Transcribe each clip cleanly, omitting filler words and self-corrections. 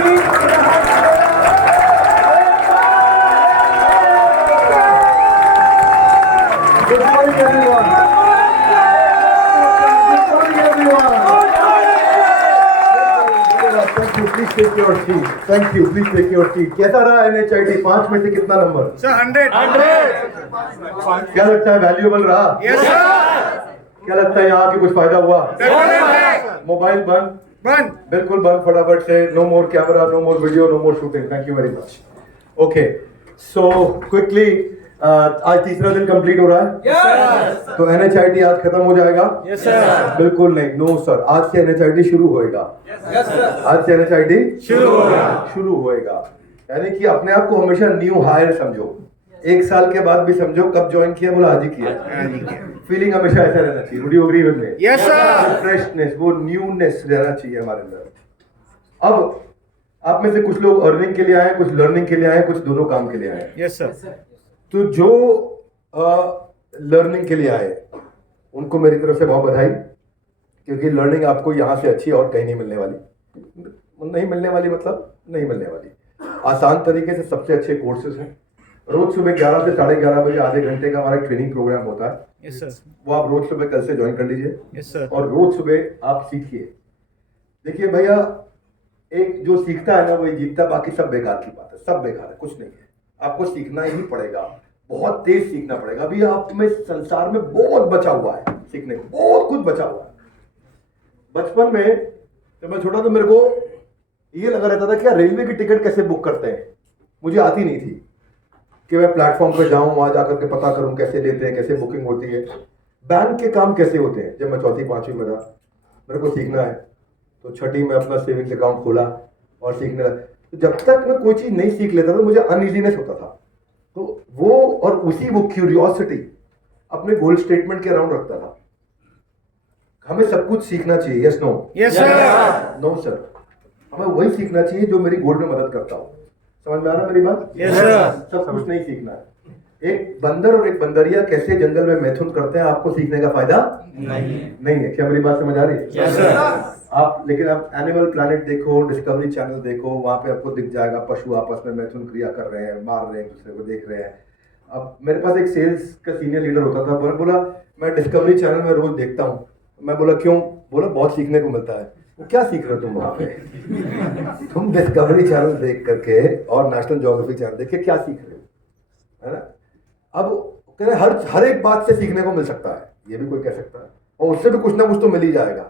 Good morning, everyone. Good morning, everyone. Thank you. Please take your seat. Thank you. Please take your seat. कैसा रहा NHIT? 5 में से कितना number? Sir, 100. क्या लगता है वैल्यूएबल रहा? Yes, sir. क्या लगता है यहाँ की कुछ फायदा हुआ? Definitely. मोबाइल बंद, बंद. बिल्कुल बंद, फटाफट से. No more camera, no more video, no more shooting. Thank you very much. Okay, so quickly आज तीसरा दिन कंप्लीट हो रहा है. Yes. तो NHIT आज खत्म हो जाएगा? Yes, sir. बिल्कुल नहीं, नो सर. आज से NHIT शुरू होएगा. Yes, sir. आज से NHIT शुरू होएगा. यानी कि अपने आप को हमेशा न्यू हायर समझो. 1 साल के बाद भी समझो कब ज्वाइन किया, बोला आज ही किया. फीलिंग हमेशा ऐसा रहना चाहिए. Would you agree with me? Yes, sir. Freshness, वो न्यूनेस रहना चाहिए हमारे अंदर. अब आप में से कुछ लोग अर्निंग के लिए आए, कुछ लर्निंग के लिए आए, कुछ दोनों काम के लिए आए. Yes, sir. तो जो लर्निंग के लिए आए उनको मेरी तरफ से बहुत बधाई, क्योंकि लर्निंग आपको यहाँ से अच्छी और कहीं नहीं मिलने वाली. नहीं मिलने वाली मतलब नहीं मिलने वाली. आसान तरीके से सबसे अच्छे कोर्सेज हैं. रोज सुबह 11 से 11:30 बजे आधे घंटे का हमारा ट्रेनिंग प्रोग्राम होता है. Yes, sir. वो आप रोज सुबह कल से ज्वाइन कर लीजिए. Yes, sir. और रोज सुबह आप सीखिए. देखिए भैया, एक जो सीखता है ना वही जीतता, बाकी सब बेकार की बात है. सब बेकार है, कुछ नहीं है. आपको सीखना ही पड़ेगा, बहुत तेज सीखना पड़ेगा. अभी आप में संसार में बहुत बचा हुआ है सीखने को, बहुत कुछ बचा हुआ है. बचपन में जब मैं छोटा तो मेरे को ये लगा रहता था कि यार रेलवे की टिकट कैसे बुक करते हैं. मुझे आती नहीं थी कि मैं प्लेटफॉर्म पे जाऊं, वहां जाकर के पता करूं कैसे लेते हैं, कैसे बुकिंग होती है, बैंक के काम कैसे होते हैं. जब मैं 4th-5वीं में था, मेरे को सीखना है, तो 6ठी में अपना सेविंग्स अकाउंट खोला और सीखने लगा. तो जब तक मैं कोई चीज नहीं सीख लेता था मुझे अनइजीनेस होता था. तो वो और उसी वो क्यूरियोसिटी अपने गोल स्टेटमेंट के अराउंड रखता था. हमें सब कुछ सीखना चाहिए. Yes no? Yes, sir. No sir. हमें वही सीखना चाहिए जो मेरी गोल में मदद करता हो. समझ में आ रहा है मेरी बात? Yes, sir. सब कुछ नहीं सीखना है. एक बंदर और एक बंदरिया कैसे जंगल में मैथुन करते हैं, आपको सीखने का फायदा नहीं है. क्या मेरी बात समझ आ रही है? Yes, sir. लेकिन आप एनिमल प्लैनेट देखो, डिस्कवरी चैनल देखो, वहां पे आपको दिख जाएगा पशु आपस में मैथुन क्रिया कर रहे हैं, मार रहे हैं, दूसरे को देख रहे हैं. अब मेरे पास एक सेल्स का सीनियर लीडर होता था. बोला मैं डिस्कवरी चैनल में रोज देखता हूँ. मैं बोला क्यों? बोला बहुत सीखने को मिलता है. वो क्या सीख रहे हो तुम वहां पे? तुम डिस्कवरी चैनल देख करके और नेशनल ज्योग्राफी चैनल देख के क्या सीख रहे हो, है ना? अब कह रहे हर एक बात से सीखने को मिल सकता है, ये भी कोई कह सकता है, और उससे भी कुछ ना कुछ तो मिल ही जाएगा.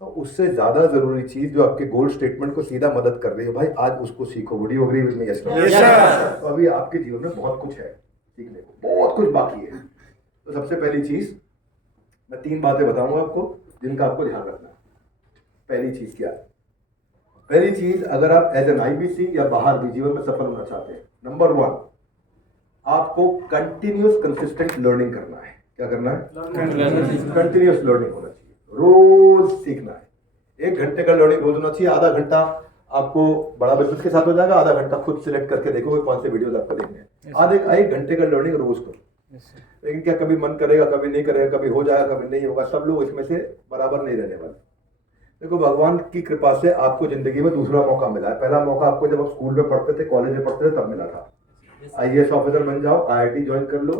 तो उससे ज्यादा जरूरी चीज जो आपके गोल स्टेटमेंट को सीधा मदद कर रही है, भाई आज उसको सीखो. Would you agree with me? Yes no? Yes, sir. तो अभी आपके जीवन में बहुत कुछ है सीखने को, बहुत कुछ बाकी है. तो सबसे पहली चीज मैं 3 बातें बताऊंगा आपको जिनका आपको ध्यान रखना है. पहली चीज क्या है? पहली चीज, अगर आप एज एन IBC या बाहर भी जीवन में सफल होना चाहते हैं, नंबर 1 आपको कंटिन्यूस कंसिस्टेंट लर्निंग करना है. क्या करना है? कंटिन्यूस लर्निंग होना चाहिए. रोज सीखना है. 1 घंटे का लर्निंग रोज होना चाहिए. आधा घंटा आपको बड़ा बिजनेस के साथ हो जाएगा, आधा घंटा खुद सिलेक्ट करके देखोगे कौन से वीडियोस आपको देखने हैं. आधे 1 घंटे का लर्निंग रोज करो. लेकिन क्या कभी मन करेगा, कभी नहीं करेगा, कभी हो जाएगा, कभी नहीं होगा. सब लोग इसमें से बराबर नहीं रहने वाले. देखो, भगवान की कृपा से आपको जिंदगी में दूसरा मौका मिला है. पहला मौका आपको जब आप स्कूल में पढ़ते थे, कॉलेज में पढ़ते थे, तब मिला था. IAS ऑफिसर बन जाओ, IIT ज्वाइन कर लो,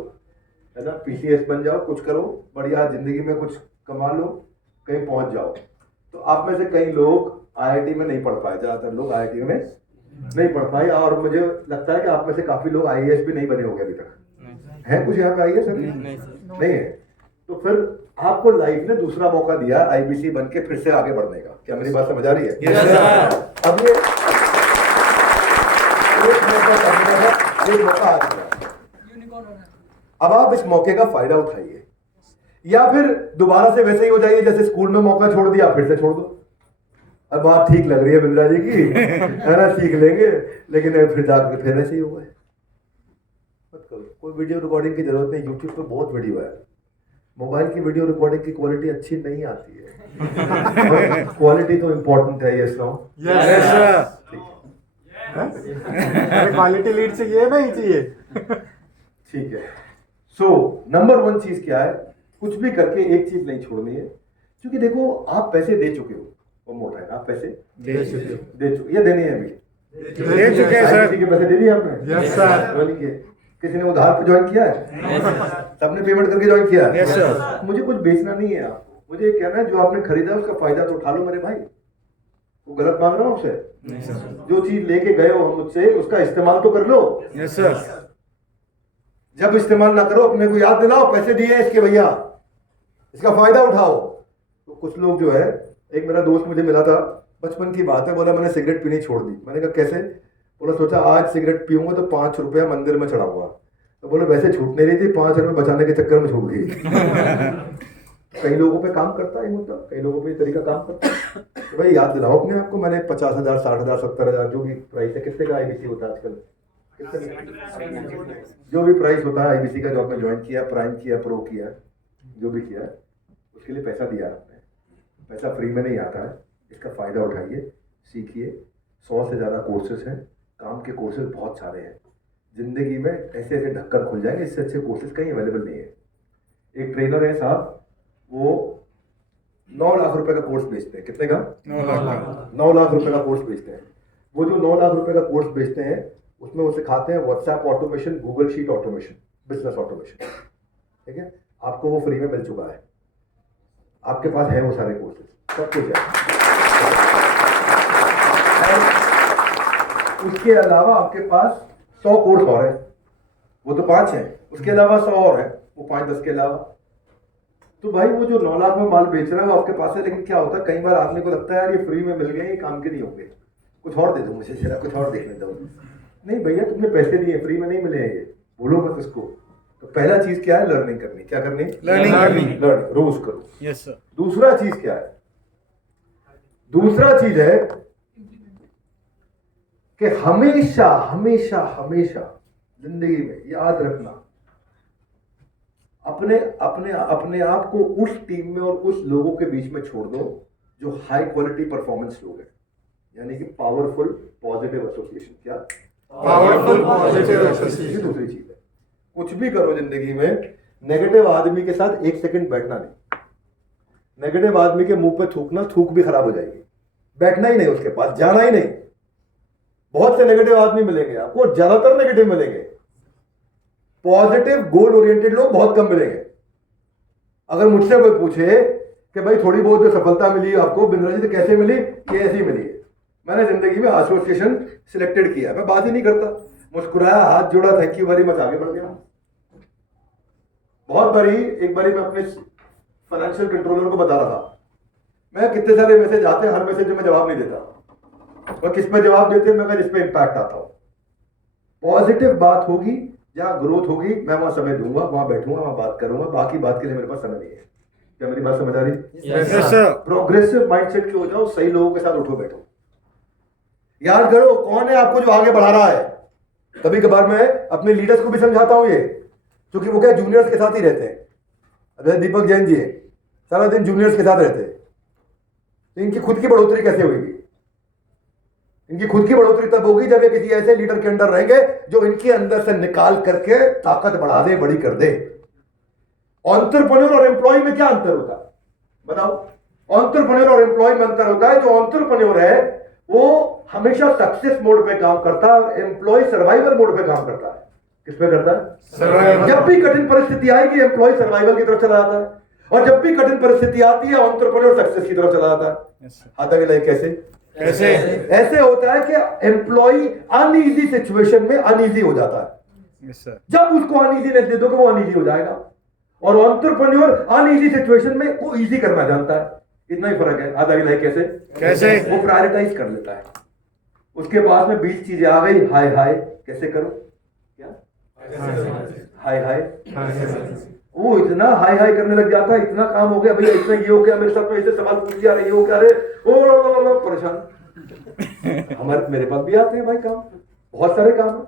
है ना, PCS बन जाओ, कुछ करो, बढ़िया जिंदगी में कुछ कमा लो, कहीं पहुंच जाओ. तो आप में से कई लोग IIT में नहीं पढ़ पाए. ज्यादातर लोग IIT में नहीं पढ़ पाए, और मुझे लगता है कि आप में से काफी लोग IAS भी नहीं बने होंगे अभी तक. है कुछ यहाँ पे IAS नहीं है? तो फिर आपको लाइफ ने दूसरा मौका दिया IBC बन के फिर से आगे बढ़ने का. क्या मेरी बात समझ आ रही है? Yes, sir. अब ये एक मौका आ गया. अब आप इस मौके का फायदा उठाइए, या फिर दोबारा से वैसे ही हो जाइए जैसे स्कूल में मौका छोड़ दिया फिर से छोड़ दो. अब बात ठीक लग रही है बिंद्रा जी की, है ना, सीख लेंगे, लेकिन फिर जाकर फिर ऐसे ही होगा. मत करो. कोई वीडियो रिकॉर्डिंग की जरूरत नहीं. यूट्यूब पे बहुत वीडियो है. मोबाइल की वीडियो रिकॉर्डिंग की क्वालिटी अच्छी नहीं आती है. क्वालिटी तो इम्पोर्टेंट है. Yes no? Yes, sir. Quality lead चाहिए नहीं चाहिए? ठीक है. सो नंबर 1 चीज क्या है? कुछ भी करके एक चीज नहीं छोड़नी है. क्योंकि देखो, आप पैसे दे चुके हो, वो मोटा है। आप पैसे दे चुके दे चुके या देने हैं अभी? दे चुके हैं सर। किसी के पैसे दे दिए आपने? Yes sir. वो नहीं किए। किसी ने उधार पे ज्वाइन किया है? सबने पेमेंट करके ज्वाइन किया है? Yes, sir. मुझे कुछ बेचना नहीं है आपको, मुझे ये कहना है जो आपने खरीदा उसका फायदा तो उठा लो मेरे भाई। वो गलत मांग रहा हूँ आपसे? जो चीज लेके गए हो मुझसे उसका इस्तेमाल तो कर लो। Yes sir. जब इस्तेमाल ना करो अपने को याद दिलाओ पैसे दिए हैं इसके भैया, इसका फायदा उठाओ। तो कुछ लोग जो है, एक मेरा दोस्त मुझे मिला था, बचपन की बात है, बोला मैंने सिगरेट पीनी छोड़ दी। मैंने कहा कैसे? बोला सोचा आज सिगरेट पीऊंगा तो 5 रुपया मंदिर में चढ़ाऊंगा। तो बोले वैसे छूट नहीं रही थी, 5 रुपये बचाने के चक्कर में छूट गई। कई लोगों पे काम करता है मुद्दा, कई लोगों पे तरीका काम करता है। तो भाई याद दिलाओ अपने आप को। मैंने 50,000 60,000 70,000 जो भी प्राइस है, कितने का आईबीसी होता है आजकल? जो भी प्राइस होता है आईबीसी का, जो आपने ज्वाइन किया, प्राइम किया, प्रो किया, जो भी किया, उसके लिए पैसा दिया आपने। पैसा फ्री में नहीं आता है, इसका फ़ायदा उठाइए, सीखिए। 100 से ज़्यादा कोर्सेज हैं, काम के कोर्सेज बहुत सारे हैं। ज़िंदगी में ऐसे ऐसे ढक्कन खुल जाएंगे, इससे अच्छे कोर्सेज कहीं अवेलेबल नहीं है। एक ट्रेनर है साहब, वो 9 लाख रुपए का कोर्स बेचते हैं। कितने का? 9 लाख। 9 लाख रुपए का कोर्स बेचते हैं। वो जो 9 लाख रुपए का कोर्स बेचते हैं उसमें वो सिखाते हैं WhatsApp automation, Google sheet automation, business automation. ठीक है, आपको वो फ्री में मिल चुका है, आपके पास है वो सारे कोर्सेज, सब कुछ है। उसके अलावा आपके पास 100 कोर्स और है, वो तो 5 है, उसके अलावा 100 और है, वो 5-10 के अलावा। तो भाई वो जो 9 लाख में माल बेच रहा है वो आपके पास है, लेकिन क्या होता है कई बार आदमी को लगता है यार ये फ्री में मिल गए, ये काम के नहीं होंगे, कुछ और दे दो मुझे, जरा कुछ और देखने दो। नहीं भैया, तुमने पैसे दिए, फ्री में नहीं मिले हैं ये, बोलो मत इसको। तो पहला चीज क्या है? लर्निंग करनी। क्या करनी? लर्निंग करनी। लर्निंग रोज करो। Yes sir. दूसरा चीज क्या है? दूसरा चीज है कि हमेशा हमेशा हमेशा जिंदगी में याद रखना, अपने अपने अपने आप को उस टीम में और उस लोगों के बीच में छोड़ दो जो हाई क्वालिटी परफॉर्मेंस लोग हैं, यानी कि पावरफुल पॉजिटिव एसोसिएशन। क्या? Powerful positive association. दूसरी चीज है, कुछ भी करो जिंदगी में, नेगेटिव आदमी के साथ 1 सेकंड बैठना नहीं। नेगेटिव आदमी के मुंह पे थूकना, थूक भी खराब हो जाएगी। बैठना ही नहीं उसके पास, जाना ही नहीं। बहुत से नेगेटिव आदमी मिलेंगे आपको, ज्यादातर नेगेटिव मिलेंगे। पॉजिटिव गोल ओरिएंटेड लोग बहुत कम मिलेंगे। अगर मुझसे कोई पूछे कि भाई थोड़ी बहुत जो सफलता मिली आपको बिंद्रा जी, तो कैसे मिली? ये ऐसी मिली है, मैंने जिंदगी में एसोसिएशन सिलेक्टेड किया, मैं बात ही नहीं करता, मुस्कुराया, हाथ जोड़ा, थैंक यू वेरी मच, आगे बढ़ गया। बहुत बारी, एक बारी मैं अपने फाइनेंशियल कंट्रोलर को बता रहा था, मैं कितने सारे मैसेज आते हैं, हर मैसेज में जवाब नहीं देता, और किस पे जवाब देते हैं? मैं जिस पे इंपैक्ट आता हूं। पॉजिटिव बात होगी, जहां ग्रोथ होगी, मैं वहां समय दूंगा, वहां बैठूंगा, वहां बात करूंगा, बाकी बात के लिए मेरे पास समय नहीं है। क्या मेरी बात समझ आ रही? Yes sir. प्रोग्रेसिव माइंडसेट के हो जाओ, सही लोगों के साथ उठो बैठो। याद करो कौन है आपको जो आगे बढ़ा रहा है। कभी कभार मैं अपने लीडर्स को भी समझाता हूं ये, क्योंकि वो क्या जूनियर्स के साथ ही रहते हैं। अब दीपक जैन जी है, सारा दिन जूनियर्स के साथ रहते हैं, तो इनकी खुद की बढ़ोतरी कैसे होगी? इनकी खुद की बढ़ोतरी तब होगी जब ये किसी ऐसे लीडर के अंडर रहेंगे जो इनके अंदर से निकाल करके ताकत बढ़ा दे, बड़ी कर दे। एंटरप्रेन्योर और एम्प्लॉय में क्या अंतर होता है बताओ? एंटरप्रेन्योर और एम्प्लॉय में अंतर होता है, जो एंटरप्रेन्योर है वो हमेशा सक्सेस मोड पे काम करता है, और एम्प्लॉय सर्वाइवल मोड पे काम करता है। किस पे करता है? सर्वाइवल। जब भी कठिन परिस्थिति आएगी एम्प्लॉय सर्वाइवल की तरफ चला जाता है, और जब भी कठिन परिस्थिति आती है एंटरप्रेन्योर सक्सेस की तरफ चला जाता है। आता है कैसे? कैसे? ऐसे होता है कि एम्प्लॉय अनईजी सिचुएशन में अनईजी हो जाता है। Yes sir. जब उसको अनईजीनेस दे दोगे वो अनईजी हो जाएगा, और एंटरप्रेन्योर अनईजी सिचुएशन में वो इजी करना जानता है। इतना ही फर्क है। आधा गिलाई कैसे? कैसे? वो प्रायोरिटाइज कर लेता है। उसके बाद में 20 चीजें आ गई, हाय हाय कैसे करो? क्या हाय हाय? वो इतना हाय हाय करने लग जाता है, इतना काम हो गया भैया, इतना ये हो गया, मेरे साथ में ऐसे सवाल पूछ दिया, ये हो गया, अरे ओ परेशान। हमारे मेरे पास भी आते हैं भाई काम, बहुत सारे काम है।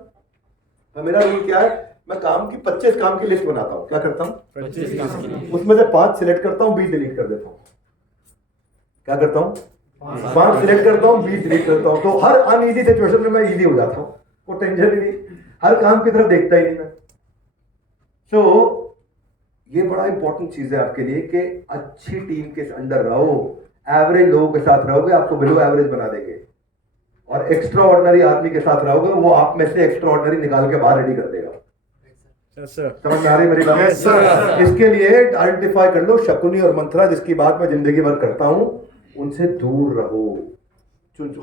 तो मेरा रूल क्या है, मैं काम की 25 काम की लिस्ट बनाता हूँ। क्या करता हूँ? 25 काम। उसमें से 5 सिलेक्ट करता हूँ, 20 डिलीट कर देता हूँ। क्या करता हूँ? 5 सिलेक्ट करता हूँ, 20 डिलीट करता हूँ। तो हर अनईजी सिचुएशन में मैं इजी हो जाता हूँ, कोई टेंशन ही नहीं, हर काम की तरफ देखता ही नहीं मैं। सो ये बड़ा इंपॉर्टेंट चीज है आपके लिए कि अच्छी टीम के अंडर रहो, एवरेज लोगों के साथ रहोगे आपको बिलो एवरेज बना देंगे, और एक्स्ट्रा ऑर्डिनरी आदमी के साथ रहोगे वो आप में से एक्स्ट्रा ऑर्डिनरी निकाल के बाहर रेडी कर देगा। Yes sir. समझ में आ रही मेरी बात? Yes, sir. इसके लिए आइडेंटिफाई कर लो शकुनी और मंत्रा जिसकी बात मैं जिंदगी भर करता हूं, उनसे दूर रहो।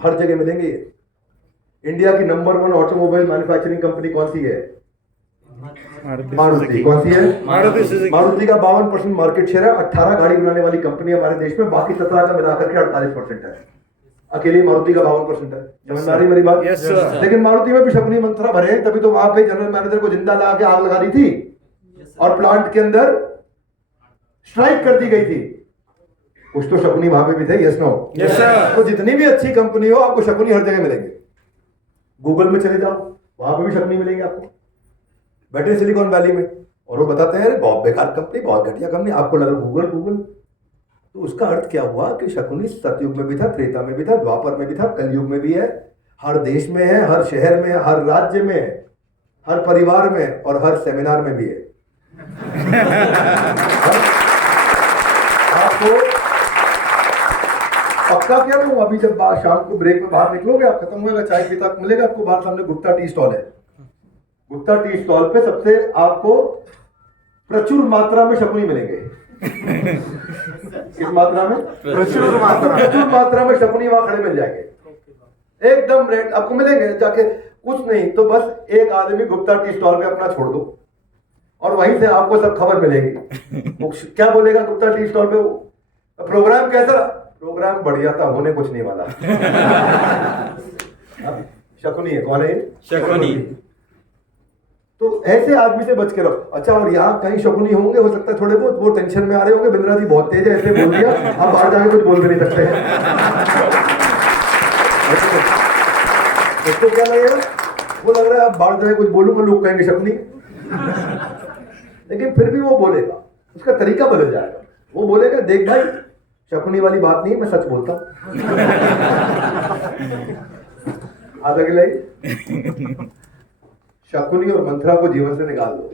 हर जगह मिलेंगे ये। इंडिया की नंबर 1 ऑटोमोबाइल मैन्युफैक्चरिंग कंपनी कौन सी है? मारुति। कौन सी है? मारुति सुजुकी। मारुति का 52% मार्केट शेयर है। 18 गाड़ी बनाने वाली कंपनी हमारे देश में, बाकी 17 का मिलाकर के 48% है। अकेली मारुति का 52% है। समझ में आ रही मेरी बात? Yes sir. लेकिन मारुति में भी शकुनी मंत्रा भरे, तभी तो वहां पे जनरल मैनेजर को जिंदा लगा के आग लगा दी थी और प्लांट के अंदर स्ट्राइक कर दी गई थी। कुछ तो शकुनी वहां पे भी थे। Yes no? Yes sir. तो जितनी भी अच्छी कंपनी हो आपको शकुनी हर जगह मिलेंगे। गूगल में चले जाओ, वहां पे भी शकुनी मिलेंगे आपको। बैठे सिलिकॉन वैली में और वो बताते हैं अरे बहुत बेकार कंपनी, बहुत घटिया कंपनी। आपको लगा गूगल गूगल, तो उसका अर्थ क्या हुआ कि शकुनी सतयुग में भी था, त्रेता में भी था, द्वापर में भी था, कलयुग में भी है। हर देश में है, हर शहर में है, हर राज्य में है, हर परिवार में और हर सेमिनार में भी है। आपको पक्का क्या कहूं, अभी जब शाम को ब्रेक में बाहर निकलोगे, आप खत्म होगा, चाय पीता मिलेगा आपको बाहर, सामने गुप्ता टी स्टॉल है। गुप्ता टी स्टॉल पे सबसे आपको प्रचुर मात्रा में शकुनी मिलेंगे। किस मात्रा में? प्रचुर मात्रा में शकुनी वहां खड़े मिल जाएंगे। एकदम रेट आपको मिलेंगे। जाके कुछ नहीं तो बस एक आदमी गुप्ता टी स्टॉल पे अपना छोड़ दो और वहीं से आपको सब खबर मिलेगी। वो क्या बोलेगा गुप्ता टी स्टॉल पे? प्रोग्राम कैसा? प्रोग्राम बढ़िया था, होने कुछ नहीं वाला। अब शकुनी है। कौन है? शकुनी। तो ऐसे आदमी से बच के रहो। अच्छा, और यहाँ कहीं शकुनी होंगे, हो सकता है थोड़े बहुत, वो टेंशन में आ रहे होंगे, बिंद्रा जी बहुत तेज है ऐसे बोल दिया, आप बाहर जाके कुछ बोल भी नहीं सकते हैं। उसको क्या लगेगा? वो लग रहा है आप बाहर जाके कुछ बोलूंगा लोग कहेंगे शकुनी, लेकिन फिर भी वो बोलेगा, उसका तरीका बदल जाएगा। वो बोलेगा देख भाई शकुनी वाली बात नहीं, मैं सच बोलता हूं। आधा गिलाई। शकुनी और मंत्रा को जीवन से निकाल दो।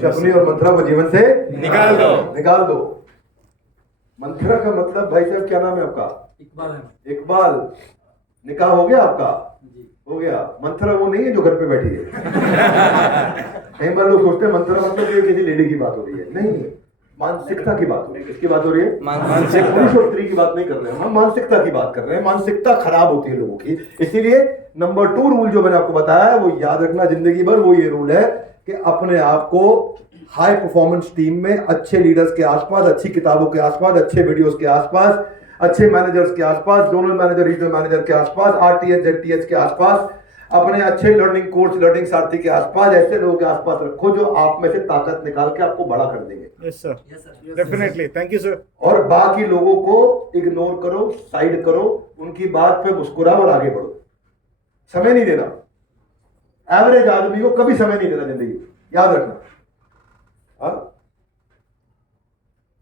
शकुनी और मंत्रा को जीवन से निकाल दो। निकाल दो। मंत्रा का मतलब भाई साहब क्या नाम है आपका? इकबाल। निकाह हो गया आपका? हो गया। मंत्रा वो नहीं है जो घर पे बैठी है। कई बार लोग सोचते हैं मंत्रा मतलब ये किसी लेडी की बात हो रही है। नहीं, मानसिकता की बात हो रही है। किसकी बात हो रही है? मानसिक। पुरुष और स्त्री की बात नहीं कर रहे हैं हम, मानसिकता की बात कर रहे हैं। मानसिकता खराब होती है लोगों की। इसीलिए नंबर 2 रूल जो मैंने आपको बताया है वो याद रखना जिंदगी भर। वो ये रूल है कि अपने आप को हाई परफॉर्मेंस टीम में, अच्छे लीडर्स के आसपास, अच्छी किताबों के आसपास, अच्छे वीडियोस के आसपास, अच्छे मैनेजर्स के आसपास, जोनल मैनेजर, रीजनल मैनेजर के आसपास, आरटीएच जेडटीएच के आसपास, अपने अच्छे लर्निंग कोच, लर्निंग सारथी के आसपास, ऐसे लोगों के आसपास रखो जो आप में से ताकत निकाल के आपको बड़ा कर देंगे। Yes sir, definitely. Thank you sir. और बाकी लोगों को इग्नोर करो, साइड करो, उनकी बात पे मुस्कुराओ और आगे बढ़ो। समय नहीं देना। एवरेज आदमी को कभी समय नहीं देना जिंदगी, याद रखना।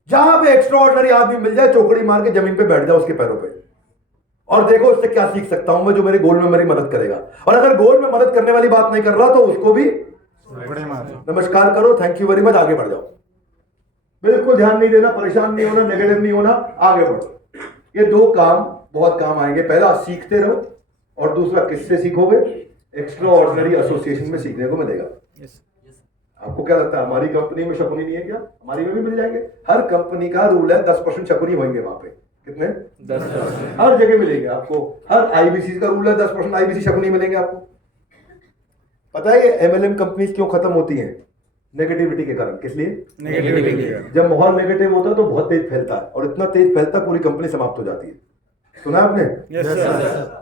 जहां पे एक्स्ट्रा ऑर्डिनरी आदमी मिल जाए, चौकड़ी मार के जमीन पे बैठ जाओ उसके पैरों पे और देखो उससे क्या सीख सकता हूं मैं जो मेरे गोल में मेरी मदद करेगा। और अगर गोल में मदद करने वाली बात नहीं कर रहा तो उसको भी नमस्कार करो, थैंक यू वेरी मच, आगे बढ़ जाओ। बिल्कुल ध्यान नहीं देना, परेशान नहीं होना, नेगेटिव नहीं होना, आगे बढ़ो। ये 2 काम बहुत काम आएंगे। पहला, सीखते रहो, और दूसरा, किससे सीखोगे? एक्स्ट्रा ऑर्डिनरी एसोसिएशन में सीखने को मिलेगा। आपको क्या लगता है हमारी कंपनी में शकुनी नहीं है क्या? हमारी में भी मिल जाएंगे। हर कंपनी का रूल है 10% शकुनी होंगे वहां पे। कितने? 10%। हर जगह मिलेंगे आपको। हर आईबीसी का रूल है 10% आईबीसी शकुनी मिलेंगे आपको। पता है ये एमएलएम कंपनीज क्यों खत्म होती हैं? नेगेटिविटी के कारण। किस लिए? नेगेटिविटी। जब माहौल नेगेटिव होता है तो बहुत तेज फैलता है, और इतना तेज फैलता है पूरी कंपनी समाप्त हो जाती है। सुना आपने? Yes sir.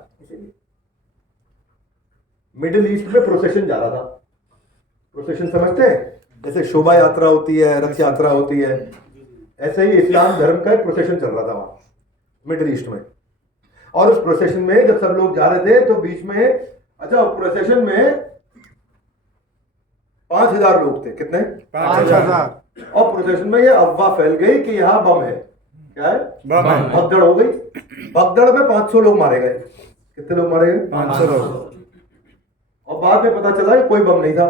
मिडिल ईस्ट में प्रोसेशन जा रहा था। प्रोसेशन समझते हैं? जैसे शोभा यात्रा होती है, रथ यात्रा होती है, ऐसे ही इस्लाम धर्म का एक प्रोसेशन चल रहा था वहां मिडिल ईस्ट में। और उस प्रोसेशन में जब सब लोग जा रहे थे तो बीच में, अच्छा, प्रोसेशन में 5000 लोग थे। कितने? 5000। और प्रोसेशन में ये अफवाह फैल गई कि यहाँ बम है। क्या है? बम। भगदड़ हो गई। भगदड़ में 500 लोग मारे गए। कितने लोग मारे गए? 500 लोग। और बाद में पता चला कि कोई बम नहीं था।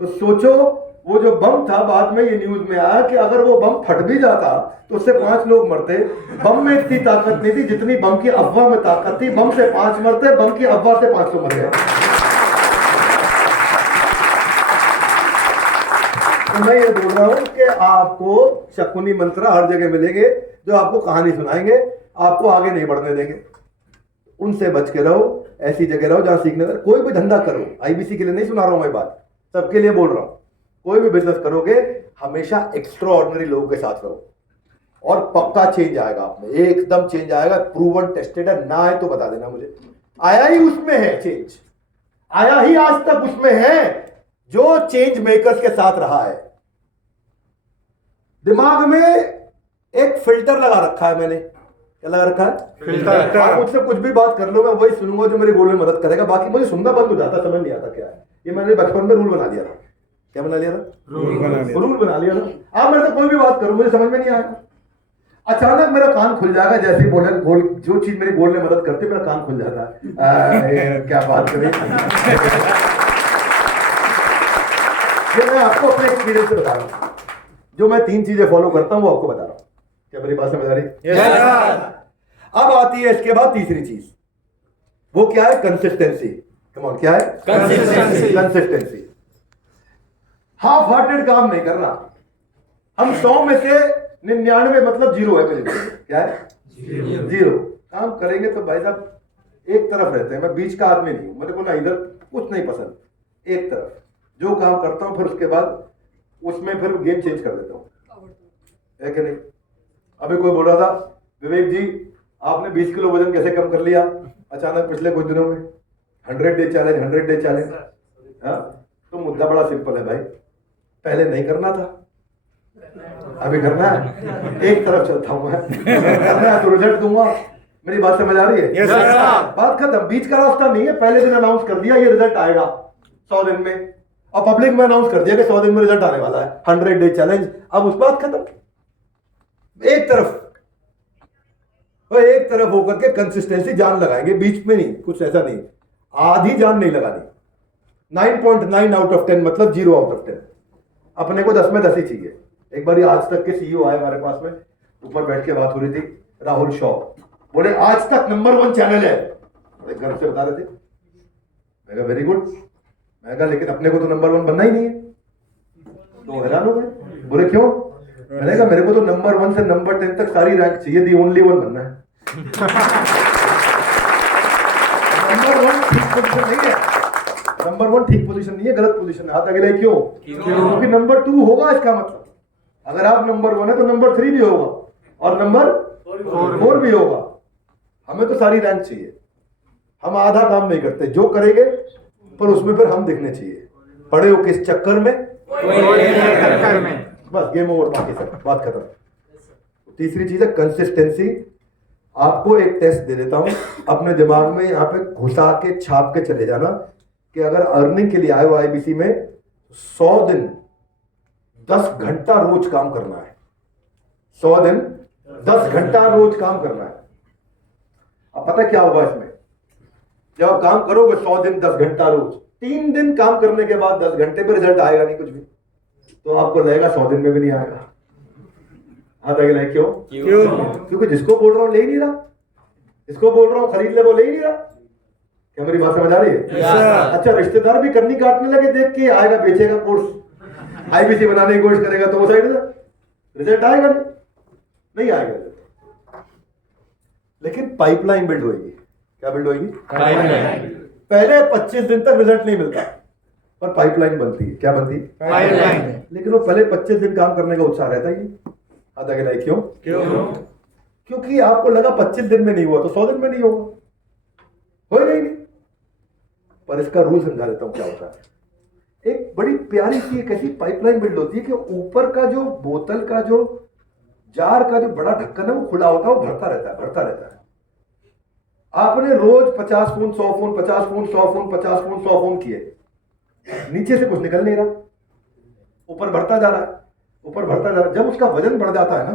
तो सोचो वो जो बम था, बाद में ये न्यूज में आया कि अगर वो बम फट भी जाता तो उससे 5 लोग मरते। बम में इतनी ताकत नहीं थी जितनी बम की अफवाह में ताकत थी। बम से 5 मरते, बम की अफवाह से 500 मरते। तो मैं ये बोल रहा हूं कि आपको शकुनी मंत्र हर जगह मिलेंगे जो आपको कहानी सुनाएंगे, आपको आगे नहीं बढ़ने देंगे। उनसे बच के रहो, ऐसी जगह रहो जहां सीखने का। कोई भी धंधा करो, आईबीसी के लिए नहीं सुना रहा हूं मैं बात, सबके लिए बोल रहा हूं। कोई भी बिजनेस करोगे हमेशा एक्स्ट्रा ऑर्डिनरी लोगों के साथ रहो और पक्का चेंज आएगा आप में, एकदम चेंज आएगा। प्रूवन टेस्टेड है, ना है तो बता देना मुझे। आया ही उसमें है चेंज, आया ही आज तक उसमें है जो चेंज मेकर्स के साथ रहा है। दिमाग में एक फिल्टर लगा रखा है मैंने। क्या लगा रखा है? फिल्टर। आप मुझसे कुछ भी बात कर लो, मैं वही सुनूंगा जो मेरे गोल में मदद करेगा। बाकी मुझे सुनना बंद हो जाता, समझ नहीं आता क्या है। ये मैंने बचपन में रूल बना दिया था। क्या बना लिया था? रूल बना लिया। रूल बना लिया था। आप मेरे से कोई भी बात करो, मुझे समझ में नहीं आएगा। अचानक मेरा कान खुल जाएगा, जैसे ही बोले गोल, जो चीज मेरे गोल में मदद करती है मेरा कान खुल जाता है। क्या बात करें। ये मैं आपको अपने एक्सपीरियंस से बता रहा हूं। जो मैं 3 चीजें फॉलो करता हूं वो आपको बता रहा हूं। क्या मेरी बात समझ आ रही है? Yes, sir. अब आती है इसके बाद तीसरी चीज, वो क्या है? कंसिस्टेंसी। कम ऑन, क्या है? Consistency. कंसिस्टेंसी। हाफ हार्टेड काम नहीं करना। हम 100 में से 99 मतलब 0 है मेरे लिए। क्या है? 0 काम करेंगे तो भाई साहब एक तरफ रहते हैं। मैं बीच का आदमी नहीं हूं, मेरे को ना इधर कुछ नहीं पसंद, एक तरफ जो काम करता हूं फिर उसके बाद उसमें फिर गेम चेंज कर देता हूं, है कि नहीं? अभी कोई बोल रहा था, विवेक जी आपने 20 किलो वजन कैसे कम कर लिया अचानक पिछले कुछ दिनों में? 100 डे चैलेंज, 100 डे चैलेंज। हाँ, तो मुद्दा बड़ा सिंपल है भाई, पहले नहीं करना था, अभी करना है। एक तरफ चलता हूं मैं, करना है तो रिजल्ट दूंगा। मेरी बात समझ आ रही है? Yes, sir. बात खत्म। बीच का रास्ता नहीं है। पहले दिन अनाउंस कर दिया ये रिजल्ट आएगा 100 दिन में, और पब्लिक में अनाउंस कर दिया कि 100 दिन में रिजल्ट आने वाला है, 100 डे चैलेंज। अब उस बात खत्म। एक तरफ, और एक तरफ होकर के कंसिस्टेंसी जान लगाएंगे, बीच में नहीं, कुछ ऐसा नहीं, आधी जान नहीं लगानी। 9.9 आउट ऑफ 10 मतलब 0 आउट ऑफ 10। अपने को 10 में 10 ही चाहिए। एक बार आज तक के सीईओ आए हमारे पास में, ऊपर बैठ के बात हो रही थी, राहुल शॉ बोले आज तक नंबर 1 चैनल है। घर से बता रहे थे। मैं कहा वेरी गुड। मैं कहा लेकिन अपने को तो नंबर 1 बनना ही नहीं है। तो हैरान हो गए, बोले क्यों? मैंने कहा मेरे को तो नंबर 1 से नंबर 10 तक सारी रैंक चाहिए, दी ओनली 1 बनना है। नंबर 1 ठीक पोजीशन नहीं है, नंबर 1 ठीक पोजीशन नहीं है, गलत पोजीशन है। हाथ आगे क्यों? क्योंकि नंबर 2 होगा। इसका मतलब अगर आप नंबर 1 है तो नंबर 3 भी होगा और नंबर 4 भी होगा। हमें तो सारी रैंक चाहिए। हम आधा काम नहीं करते, जो करेंगे पर उसमें फिर हम दिखने चाहिए। पड़े हो किस चक्कर में? बस गेम ओवर, बाकी सब बात खत्म। तीसरी चीज है कंसिस्टेंसी। आपको एक टेस्ट दे देता हूं, अपने दिमाग में यहां पे घुसा के छाप के चले जाना कि अगर अर्निंग के लिए आए हो आईबीसी में 100 दिन 10 घंटा रोज काम करना है। 100 दिन 10 घंटा रोज काम करना है। अब पता क्या होगा इसमें? जब आप काम करोगे 100 दिन 10 घंटा रोज, 3 दिन काम करने के बाद 10 घंटे पे रिजल्ट आएगा नहीं कुछ भी, तो आपको लगेगा 100 दिन में भी नहीं आएगा। हाथ आगे लाए क्यों? क्योंकि जिसको बोल रहा हूं ले ही नहीं रहा, जिसको बोल रहा हूं खरीद ले वो ले ही नहीं रहा। क्या मेरी बात समझ आ रही है? yes, अच्छा, रिश्तेदार भी करनी काटने लगे देख के, आएगा बेचेगा कोर्स, आईबीसी बनाने की कोशिश करेगा तो वो साइड से रिजल्ट आएगा नहीं आएगा रिजल्ट। लेकिन पाइपलाइन बिल्ड होगी। क्या बिल्ड होगी? पहले 25 दिन तक रिजल्ट नहीं मिलता पर पाइपलाइन बनती है। क्या बनती है? लेकिन वो पहले 25 दिन काम करने का उत्साह रहता ही। आधा गिलाई क्यों? क्योंकि आपको लगा 25 दिन में नहीं हुआ तो 100 दिन में नहीं होगा, होगा ही नहीं। पर इसका रूल समझा देता हूं क्या होता है। एक बड़ी प्यारी सी एक ऐसी पाइपलाइन बिल्ड होती है कि ऊपर का जो बोतल का जो जार का जो बड़ा ढक्कन है वो खुला होता है, वो भरता रहता है, भरता रहता है। आपने रोज 50 phone 100 phone 50 phone 100 phone 50 phone 100 phone किए, नीचे से कुछ निकल नहीं रहा, ऊपर बढ़ता जा रहा है, ऊपर बढ़ता जा रहा है। जब उसका वजन बढ़ जाता है ना,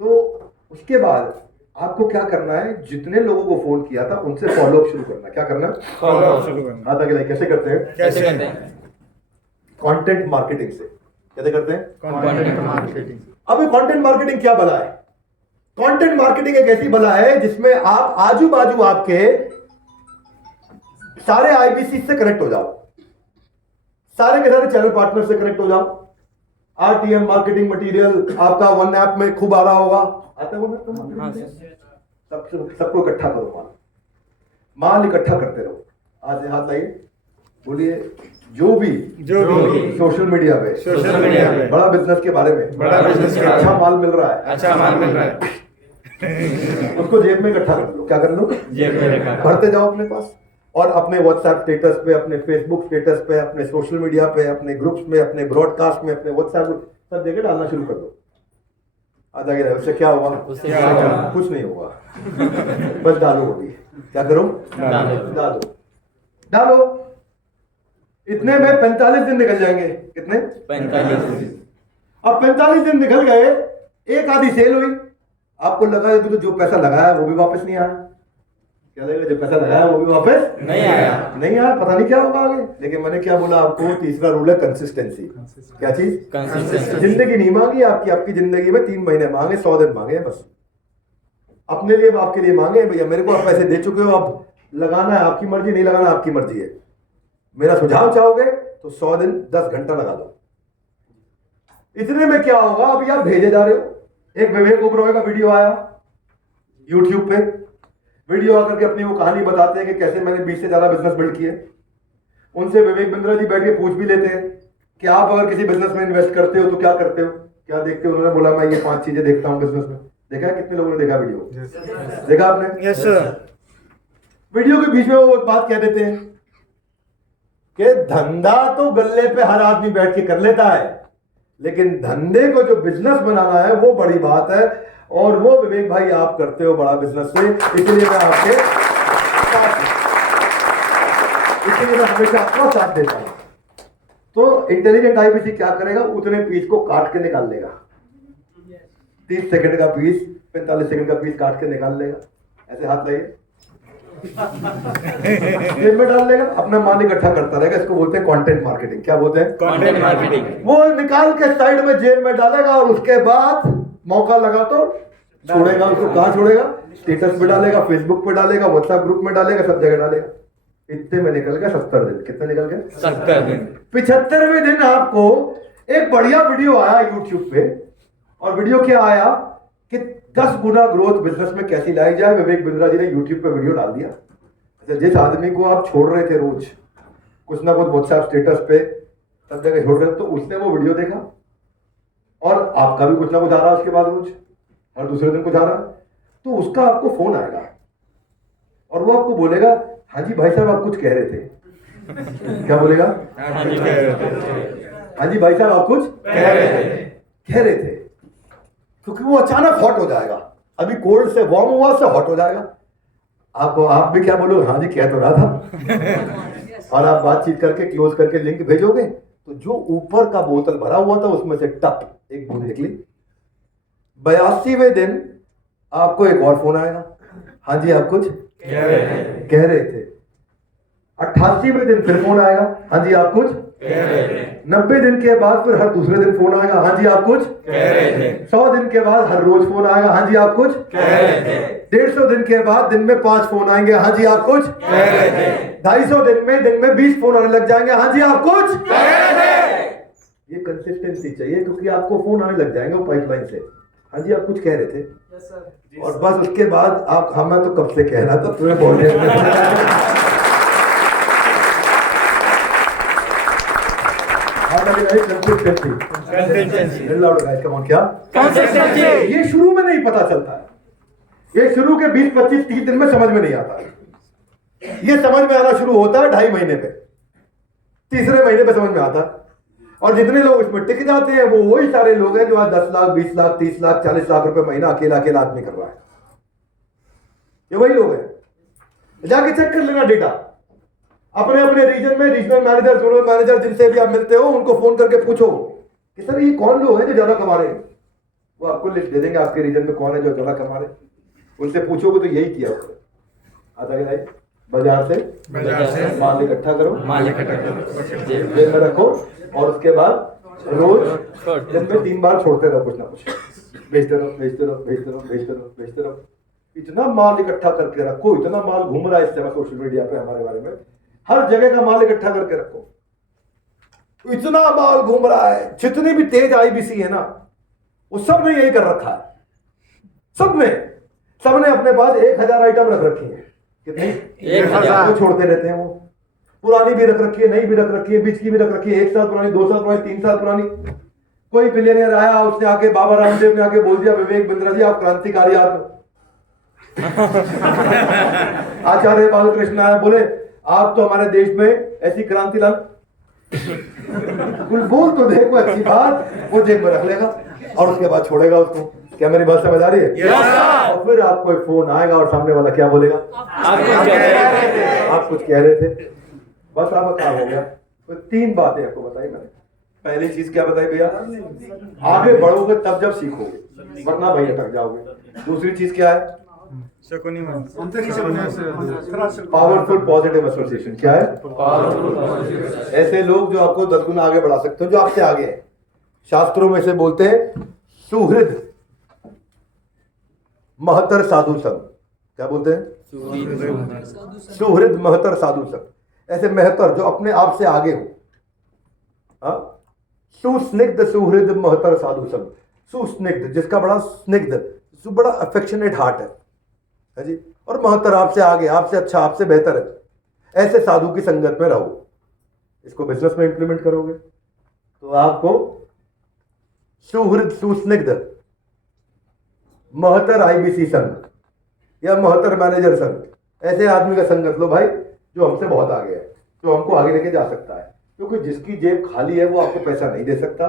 तो उसके बाद आपको क्या करना है? जितने लोगों को फोन किया था उनसे फॉलोअप शुरू करना। क्या करना? फॉलोअप शुरू करना। आता कि कैसे करते हैं? कैसे करते हैं? कंटेंट मार्केटिंग से। कैसे करते हैं? Content marketing. अब ये कंटेंट मार्केटिंग क्या बला है? कंटेंट मार्केटिंग एक ऐसी बला है जिसमें आप आजू बाजू आपके सारे आईबीसी से कनेक्ट हो जाओ, सारे के सारे चैनल पार्टनर से कनेक्ट हो जाओ। आरटीएम मार्केटिंग मटेरियल आपका वन ऐप में खूब आ रहा होगा, आता है वन ऐप? सबको इकट्ठा करो, माल इकट्ठा करते रहो। आज से हाथ लाइए, बोलिए जो भी सोशल मीडिया पे बड़ा बिजनेस के बारे में, अच्छा माल मिल रहा है, उसको जेब में इकट्ठा कर लो। क्या कर लो? जेब में भरते जाओ अपने पास, और अपने व्हाट्सएप स्टेटस पे, अपने फेसबुक स्टेटस पे, अपने सोशल मीडिया पे, अपने ग्रुप्स में, अपने ब्रॉडकास्ट में, अपने व्हाट्सएप सब जगह डालना शुरू कर दो। आ जाएगा, उससे क्या होगा? कुछ नहीं होगा, बस डालो। वो भी क्या करो? डालो। इतने में 45 दिन निकल जाएंगे। कितने? 45 दिन। अब 45 दिन निकल गए, एक आधी सेल हुई, आपको लगा तो जो पैसा लगाया वो भी वापस नहीं आया। क्या लगेगा? जो पैसा लगाया वो भी वापस नहीं आया, पता नहीं क्या होगा आगे। लेकिन मैंने क्या बोला आपको? तीसरा रूल है कंसिस्टेंसी। क्या चीज? कंसिस्टेंसी। जिंदगी नहीं मांगी आपकी जिंदगी में 3 महीने मांगे, 100 दिन मांगे, बस अपने लिए, आपके लिए मांगे। भैया मेरे को आप पैसे दे चुके हो, अब लगाना है आपकी मर्जी, नहीं लगाना आपकी मर्जी है। मेरा सुझाव चाहोगे तो 100 दिन 10 घंटा लगा दो। इतने में क्या होगा? अभी आप भेजे जा रहे हो, एक विवेक ओबरॉय का वीडियो आया यूट्यूब पे, वीडियो आकर के अपनी वो कहानी बताते हैं कि कैसे मैंने 20 से ज्यादा बिजनेस बिल्ड किए। उनसे विवेक बिंद्रा जी बैठ के पूछ भी लेते हैं कि आप अगर किसी बिजनेस में इन्वेस्ट करते हो तो क्या करते हो, क्या देखते हो? उन्होंने बोला मैं ये 5 चीजें देखता हूं बिजनेस में। देखा है? कितने लोगों ने देखा वीडियो? देखा आपने? Yes sir. वीडियो के बीच में वो बात कह देते हैं कि धंधा तो गल्ले पे हर आदमी बैठ के कर लेता है, लेकिन धंधे को जो बिजनेस बनाना है वो बड़ी बात है, और वो विवेक भाई आप करते हो बड़ा बिजनेस से, इसलिए मैं आपके इसलिए मैं हमेशा आपका साथ देता हूं। तो इंटेलिजेंट आईबीसी क्या करेगा? उतने पीस को काट के निकाल लेगा। 30 सेकंड का पीस, 45 सेकंड का पीस काट के निकाल लेगा। ऐसे हाथ लाइए, जेब में डाल लेगा, अपना माल इकट्ठा करता रहेगा। इसको बोलते हैं कंटेंट मार्केटिंग। क्या बोलते हैं? Content marketing. वो निकाल के साइड में जेब में डालेगा, और उसके बाद मौका लगा तो छोड़ेगा। उसको कहां छोड़ेगा? स्टेटस पे डालेगा, फेसबुक पे डालेगा, व्हाट्सएप ग्रुप में डालेगा, सब जगह डालेगा। इतने में निकल गया 70 दिन। कितने निकल गए? 70 दिन। 75वें दिन आपको एक बढ़िया वीडियो आया यूट्यूब पे, और वीडियो क्या आया कि 10 गुना ग्रोथ बिजनेस में कैसी लाई जाए। विवेक बिंद्रा जी ने यूट्यूब पे वीडियो डाल दिया। अच्छा, जिस आदमी को आप छोड़ रहे थे रोज कुछ ना कुछ व्हाट्सएप स्टेटस पे सब जगह छोड़ रहे, तो उसने वो वीडियो देखा, और आपका भी कुछ ना कुछ आ रहा है उसके बाद रोज, हर दूसरे दिन कुछ आ रहा है, तो उसका आपको फोन आएगा, और वो आपको बोलेगा हाँ जी भाई साहब आप कुछ कह रहे थे। क्या बोलेगा? हाँ जी कह रहे थे। हाँ जी भाई साहब आप कुछ कह रहे थे। क्योंकि वो अचानक हॉट हो जाएगा, अभी कोल्ड से वार्म हुआ से हॉट हो जाएगा। आप भी क्या बोलोगे? हाँ जी कह तो रहा था। और आप बातचीत करके क्लोज करके लिंक भेजोगे, तो जो ऊपर का बोतल भरा हुआ था उसमें से टप एक बूंद निकली। 82वें दिन आपको एक और फोन आएगा, हाँ जी आप कुछ कह रहे थे। 88वें दिन फिर फोन आएगा, हाँ जी आप कुछ कह रहे थे। 90 दिन के बाद फिर हर दूसरे दिन फोन आएगा, हाँ जी आप कुछ कह रहे थे। 100 दिन के बाद हर रोज फोन आएगा, हाँ जी आप कुछ कह रहे थे। 150 दिन के बाद दिन में 5 फोन आएंगे, हाँ जी आप कुछ कह रहे थे। 250 दिन में 20 फोन आने लग जाएंगे, हाँ जी आप कुछ कह रहे थे। ये कंसिस्टेंसी चाहिए, क्योंकि आपको फोन आने लग जाएंगे वो पाइपलाइन से, हाँ जी आप कुछ कह रहे थे। और बस उसके बाद आप, हाँ मैं तो कब से कह रहा था तुम्हें बोलने ये शुरू में नहीं पता चलता है, ये शुरू के 20-25-30 दिन में समझ में नहीं आता है। ये समझ में आना शुरू होता है 2.5 महीने पे, तीसरे महीने पे समझ में आता है। और जितने लोग इसमें टिक जाते हैं वो वही सारे लोग हैं जो आज 10 लाख 20 लाख 30 लाख 40 लाख रुपए महीना अकेला आदमी कर रहा है। ये वही लोग हैं। जाके चेक कर लेना डेटा, अपने अपने रीजन में रीजनल मैनेजर, जोनल मैनेजर जिनसे भी आप मिलते हो उनको फोन करके पूछो कि सर ये कौन लोग हैं जो ज्यादा कमा रहे हैं। वो आपको लिस्ट दे देंगे आपके रीजन में कौन है जो ज्यादा कमा रहे हैं। उनसे पूछोगे तो यही किया आता है। बाजार से माल इकट्ठा करो, माल इकट्ठा करो, जेब में रखो और उसके बाद रोज दिन में 3 बार छोड़ते रहो कुछ ना कुछ, बेचते रहो बेचते रहो बेचते रहो बेचते रहो बेचते रहो। इतना माल इकट्ठा करके रखो, इतना माल घूम रहा है इस समय सोशल मीडिया पे हमारे बारे में, हर जगह का माल इकट्ठा करके रखो, इतना माल घूम रहा है। जितनी भी तेज आईबीसी है ना वो सब ने यही कर रखा है, सबने अपने पास 1000 आइटम रख रखी है। कितनी? 1000 वो छोड़ते रहते हैं, वो पुरानी भी रख रखी है, नई भी रख रखी है, बीच की भी रख रखी है, 1 साल पुरानी, 2 साल पुरानी, 3 साल पुरानी। कोई बिलियनियर आया, उसने आके बाबा रामदेव ने आके बोल दिया, विवेक बिंद्रा जी आप क्रांतिकारी आदमी। आचार्य बालकृष्ण आया, बोले आप तो हमारे देश में ऐसी क्रांति ला, कुछ बोल तो देखो अच्छी बात, वो जेब में रख लेगा और उसके बाद छोड़ेगा उसको। क्या मेरी बात समझ आ रही है? और फिर आपको एक फोन आएगा और सामने वाला क्या बोलेगा, आप कुछ कह रहे थे, बस आपका काम हो गया। तो 3 बातें आपको बताई मैंने। पहली चीज क्या बताई भैया, आगे बढ़ोगे तब जब सीखोगे, वरना वहीं अटक जाओगे। दूसरी चीज क्या है, पावरफुल पॉजिटिव एसोसिएशन। क्या है? ऐसे लोग जो आपको 10 गुना आगे बढ़ा सकते हो, जो आपसे आगे है। शास्त्रों में से बोलते हैं सुहृद महतर साधु संग। क्या बोलते हैं? सुहृद महतर साधु संग। ऐसे महतर जो अपने आप से आगे हो। सुस्निग्ध सुहृद महतर साधु संग। सुस्निग्ध जिसका बड़ा स्निग्ध, बड़ा अफेक्शनेट हार्ट है जी, और महतर आपसे आगे, आपसे अच्छा, आपसे बेहतर है, ऐसे साधु की संगत में रहो। इसको बिजनेस में इंप्लीमेंट करोगे तो आपको सुहृद सुस्निग्ध महतर आईबीसी संघ या महतर मैनेजर संघ, ऐसे आदमी का संगत लो भाई जो हमसे बहुत आगे है, जो हमको आगे लेके जा सकता है। क्योंकि जिसकी जेब खाली है वो आपको पैसा नहीं दे सकता,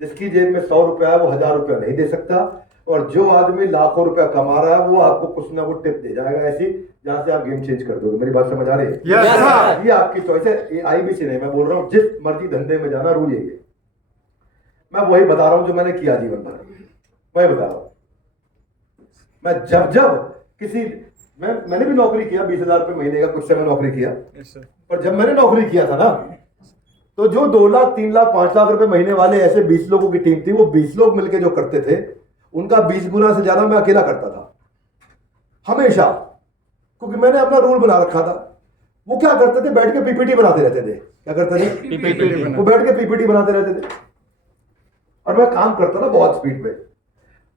जिसकी जेब में 100 रुपया है वो 1000 रुपया नहीं दे सकता, और जो आदमी लाखों रुपया कमा रहा है वो आपको कुछ ना कुछ टिप दे जाएगा ऐसी, जहां से आप गेम चेंज कर दोगे। मेरी बात समझ आ रही है? yes, ये आपकी चॉइस है, ये आईबीसी नहीं, मैं बोल रहा हूँ जिस मर्जी धंधे में जाना, रूल यही है। मैं वही बता रहा हूं जो मैंने किया जीवन भर, वही बता रहा हूं। मैं जब किसी मैंने भी नौकरी किया, 20,000 रुपये महीने का कुछ समय नौकरी किया, पर जब मैंने नौकरी किया था ना, तो जो 2 लाख 3 लाख 5 लाख रुपए महीने वाले ऐसे 20 लोगों की टीम थी, वो 20 लोग मिलके जो करते थे उनका 20 गुना से ज्यादा मैं अकेला करता था हमेशा, क्योंकि मैंने अपना रूल बना रखा था। वो क्या करते थे, बैठ के पीपीटी बनाते रहते थे। क्या करते थे? पीपीटी। वो बैठ के पीपीटी बनाते रहते थे और मैं काम करता था बहुत स्पीड में।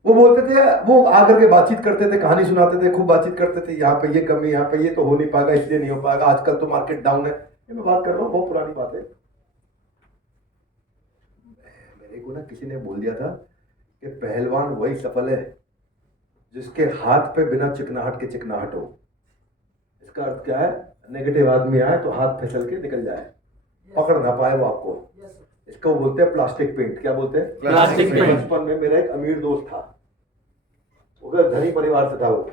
वो बोलते थे, वो आकर के बातचीत करते थे, कहानी सुनाते थे, खूब बातचीत करते थे, यहाँ पे ये कमी, यहाँ पे ये तो हो नहीं पाएगा, इसलिए नहीं हो पाएगा, आजकल तो मार्केट डाउन है। ये मैं बात कर रहा हूँ, बहुत पुरानी बात है। मेरे को ना किसी ने बोल दिया था कि पहलवान वही सफल है जिसके हाथ पे बिना चिकनाहट के चिकनाहट हो। इसका अर्थ क्या है, नेगेटिव आदमी आए तो हाथ फिसल के निकल जाए, पकड़ ना पाए वो आपको। इसको बोलते हैं प्लास्टिक पेंट। क्या बोलते हैं? Plastic paint. बचपन में मेरा एक अमीर दोस्त था, वो धनी परिवार से था, वो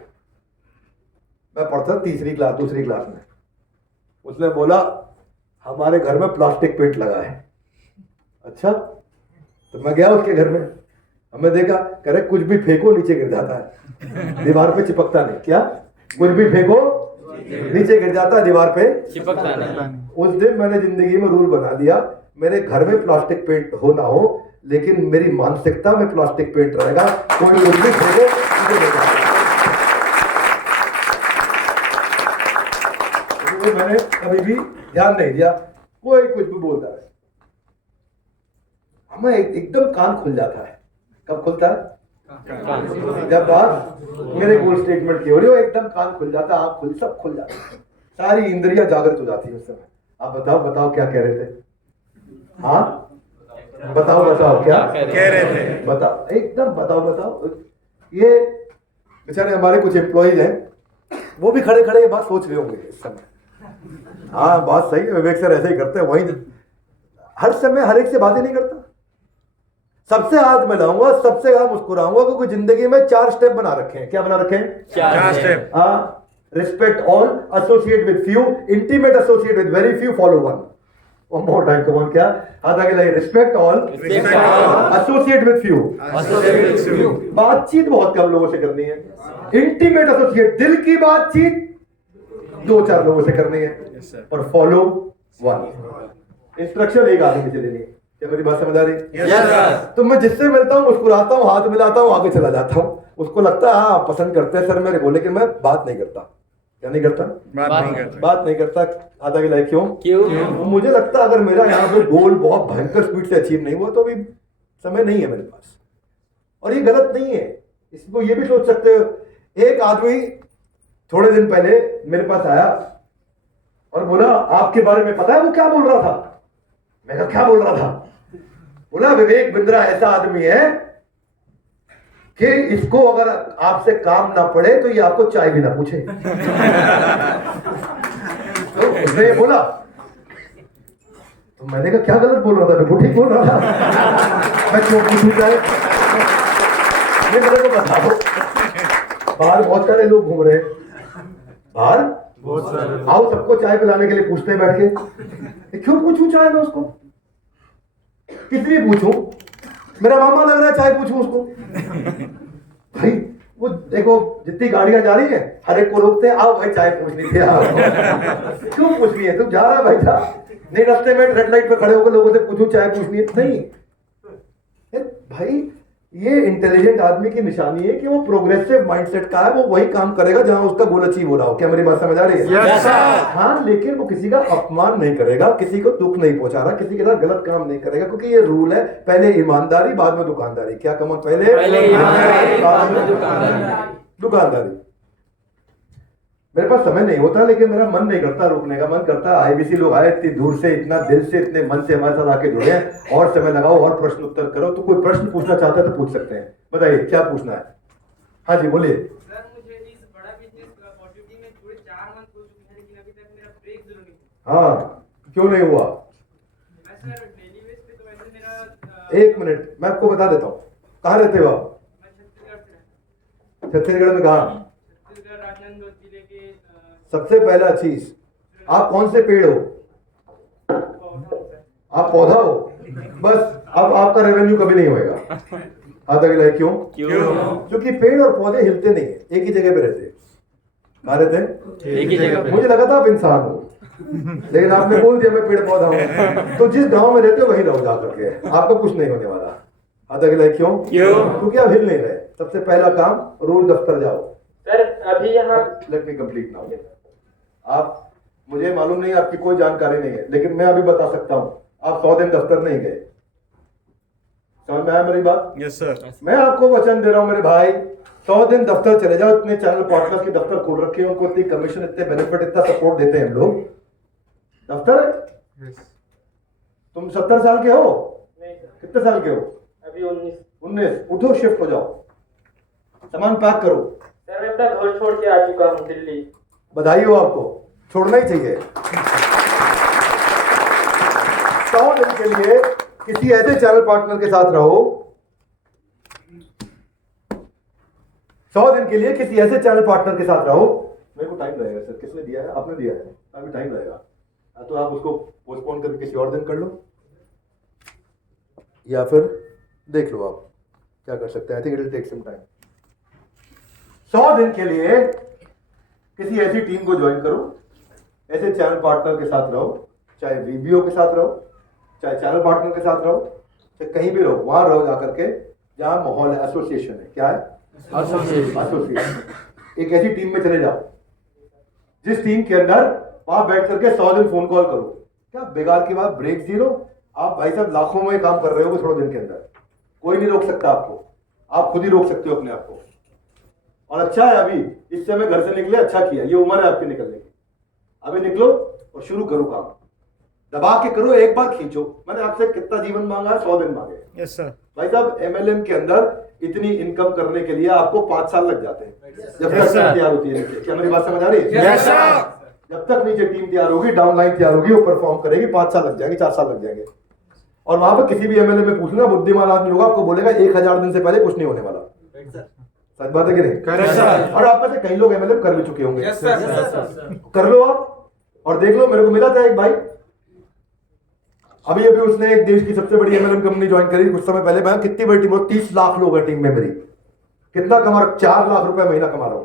मैं पढ़ता तीसरी क्लास दूसरी क्लास में। उसने बोला हमारे घर में प्लास्टिक पेंट लगा है। अच्छा, तो मैं गया उसके घर में, हमने देखा, कह रहे कुछ भी फेंको नीचे गिर जाता है, दीवार पे चिपकता नहीं। क्या? कुछ भी फेंको नीचे गिर जाता है, दीवार पे चिपकता नहीं। उस दिन मैंने जिंदगी में रूल बना दिया, मेरे घर में प्लास्टिक पेंट हो ना हो, लेकिन मेरी मानसिकता में प्लास्टिक पेंट रहेगा। कोई कुछ भी फेंको नीचे गिर जाता है। तो मैंने कभी भी ध्यान नहीं दिया, कोई कुछ भी बोलता है, हमें एकदम कान खुल जाता है। कब खुलता है? जब बात मेरे गोल स्टेटमेंट की हो रही हो, एकदम कान खुल जाता है, आँख खुल, सब खुल जाता है, सारी इंद्रियां जागृत हो जाती है उस समय। आप बताओ क्या कह रहे थे? हाँ बताओ क्या कह रहे थे? बताओ, एकदम बताओ। ये बेचारे हमारे कुछ एम्प्लॉइज हैं, वो भी खड़े खड़े ये बात सोच रहे होंगे इस समय। हाँ बात सही है, विवेक सर ऐसे ही करते हैं, वही हर समय हर एक से बातें नहीं करता, सबसे हाथ मिलाऊंगा, सबसे ज्यादा मुस्कुराऊंगा, क्योंकि जिंदगी में 4 स्टेप बना रखे हैं। क्या बना रखे हैं? 4 स्टेप। हाँ, respect all, associate with few, intimate associate with very few, follow one. One more time, come on, क्या? हाथ आगे लगे, respect all, associate with few, बातचीत बहुत कम लोगों से करनी है। इंटीमेट एसोसिएट, दिल की बातचीत 2-4 लोगों से करनी है और फॉलो 1। इंस्ट्रक्शन एक आदमी से लेनी है। क्या मेरी बात समझ आ रही है? Yes, sir. तो मैं जिससे मिलता हूँ मुस्कुराता हूँ, हाथ मिलाता हूँ, आगे चला जाता हूँ। उसको लगता है हाँ पसंद करते हैं सर मेरे को, लेकिन मैं बात नहीं करता। क्या नहीं करता? बात नहीं करता। आधा गिला क्यों? क्यों? मुझे लगता है अगर मेरा यहाँ पे गोल बहुत भयंकर स्पीड से अचीव नहीं हुआ तो भी समय नहीं है मेरे पास। और ये गलत नहीं है, इसको ये भी सोच सकते हो। एक आदमी थोड़े दिन पहले मेरे पास आया और बोला आपके बारे में पता है वो क्या बोल रहा था? मैंने कहा क्या बोल रहा था? बोला विवेक बिंद्रा ऐसा आदमी है कि इसको अगर आपसे काम ना पड़े तो ये आपको चाय भी ना पूछे। तो उसने ये बोला, तो मैंने कहा क्या गलत बोल रहा था? बिल्कुल ठीक बोल रहा था। मैं क्यों पूछूं चाय? ये मेरे को बताओ, बाहर बहुत सारे लोग घूम रहे हैं, बाहर बहुत सारे आओ सबको चाय पिलाने के लिए पूछते हैं बैठ के, क्यों पूछूं चाय मैं उसको? किस लिए पूछूं? मेरा मामा लग रहा है चाय पूछूं उसको? भाई वो देखो जितनी गाड़ियां जा रही है हर एक को रोकते हैं, आओ भाई चाय पूछनी थी। आओ। क्यों पूछनी है? तुम जा रहा भाई था नहीं, रास्ते में रेड लाइट पे खड़े होकर लोगों से पूछूं चाय पूछनी है? नहीं भाई, ये इंटेलिजेंट आदमी की निशानी है कि वो प्रोग्रेसिव माइंडसेट का है। वो वही काम करेगा जहां उसका गोल अचीव हो रहा हो। क्या मेरी बात समझ आ रही है? Yes, sir. हाँ, लेकिन वो किसी का अपमान नहीं करेगा, किसी को दुख नहीं पहुंचा रहा, किसी के साथ गलत काम नहीं करेगा, क्योंकि ये रूल है, पहले ईमानदारी बाद में दुकानदारी। क्या कमा? पहले ईमानदारी बाद में दुकानदारी। मेरे पास समय नहीं होता, लेकिन मेरा मन नहीं करता रोकने का। मन करता आईबीसी लोग आए इतनी दूर से, इतना दिल से, इतने मन से हमारे साथ आके जुड़े हैं, और समय लगाओ और प्रश्न उत्तर करो। तो कोई प्रश्न पूछना चाहता है तो पूछ सकते हैं। बताइए क्या पूछना है? हाँ जी बोलिए। सर मुझे इस बड़ा बिजनेस अपॉर्चुनिटी में पूरे 4 मंथ हो चुके हैं, लेकिन अभी तक मेरा ब्रेक जरूर नहीं हुआ। हाँ, क्यों नहीं हुआ? मैं सर डेली बेस पे तो वैसे मेरा एक मिनट, मैं आपको बता देता हूँ। कहाँ रहते हो आप? मैं छत्तीसगढ़ से हूँ। छत्तीसगढ़ में कहाँ? छत्तीसगढ़ राजनांदगांव जिले के सबसे पहला चीज, आप कौन से पेड़ हो? पौधा हूँ सर। आप पौधा हो? बस अब आपका रेवेन्यू कभी नहीं होएगा। आधा गिला है। क्यों? क्योंकि पेड़ और पौधे हिलते नहीं है, एक ही जगह पे रहते हैं। कहाँ रहते हैं? एक ही जगह पे। मुझे लगा था आप इंसान हो, लेकिन आपने बोल दिया मैं पेड़ पौधा हूँ। तो जिस गांव में रहते हो वहीं रहो जा करके, आपको कुछ नहीं होने वाला। आधा गिला है। क्यों? क्योंकि आप हिल नहीं रहे। सबसे पहला काम, रोज दफ्तर जाओ। सर अभी यहाँ लेट मी कंप्लीट नाउ। आप, मुझे मालूम नहीं आपकी कोई जानकारी नहीं है, लेकिन मैं अभी बता सकता हूं, आप 100 दिन दफ्तर नहीं गए। समझ में आया मेरी बात? Yes sir. मैं आपको वचन दे रहा हूं मेरे भाई, 100 दिन दफ्तर चले जाओ। इतने चैनल पार्टनर्स के दफ्तर खोल रखे हैं, उनको इतनी कमीशन, इतने बेनिफिट, इतना सपोर्ट देते हैं हम लोग। दफ्तर है। तुम 70 साल के हो? नहीं सर, कितने साल के हो? अभी 19। उठो, शिफ्ट हो जाओ, सामान पैक करो। सर मैं अपना घर छोड़ के आ चुका हूँ दिल्ली। बधाई हो आपको, छोड़ना ही चाहिए। 100 दिन के लिए किसी ऐसे चैनल पार्टनर के साथ रहो, 100 दिन के लिए किसी ऐसे चैनल पार्टनर के साथ रहो। मेरे को टाइम लगेगा सर। किसने दिया है? आपने दिया है। अभी टाइम लगेगा, तो आप उसको पोस्टपोन करके किसी और दिन कर लो, या फिर देख लो आप क्या कर सकते हैं। I think it will take some time. 100 दिन के लिए किसी ऐसी टीम को ज्वाइन करो, ऐसे चैनल पार्टनर के साथ रहो, चाहे वीबीओ के साथ रहो, चाहे चैनल पार्टनर के साथ रहो, चाहे कहीं भी रहो, वहां रहो जाकर के जहां माहौल है। एसोसिएशन है। क्या है? एसोसिएशन। एक ऐसी टीम में चले जाओ जिस टीम के अंदर वहां बैठ करके 100 दिन फोन कॉल करो। क्या बेकार की बात, ब्रेक जीरो। आप भाई साहब लाखों में काम कर रहे हो 100 दिन के अंदर, कोई नहीं रोक सकता आपको, आप खुद ही रोक सकते हो अपने आप को। और अच्छा है अभी इस समय घर से निकले, अच्छा किया, ये उम्र है आपकी निकलने की। अभी निकलो और शुरू करो काम, दबा के करो, एक बार खींचो। मैंने आपसे कितना जीवन मांगा है? 100 दिन मांगे। Yes sir. भाई साहब एमएलएम के अंदर इतनी इनकम करने के लिए आपको 5 साल लग जाते हैं, जब तक Yes, sir. टीम तैयार होती है नीचे। क्या मेरी बात समझ आ रही है? Yes sir. जब तक नीचे टीम तैयार होगी, डाउनलाइन तैयार होगी, वो परफॉर्म करेगी, 5 साल लग जाएंगे, 4 साल लग जाएंगे। और वहां पर किसी भी एमएलए में पूछना, बुद्धिमान आदमी होगा, आपको बोलेगा 1000 दिन से पहले कुछ नहीं होने वाला। सच बात है कि नहीं? Correct sir. और आप में से कई लोग एमएलए कर भी चुके होंगे। Yes sir. कर लो आप और देख लो। मेरे को मिला था एक भाई, अभी उसने एक देश की सबसे बड़ी एमएलएम कंपनी ज्वाइन करी कुछ समय पहले। मैं कितनी बड़ी टीम, 30 लाख लोग है टीम में मेरी, कितना कमा रहा? 4 लाख रुपए महीना कमा रहा हूं।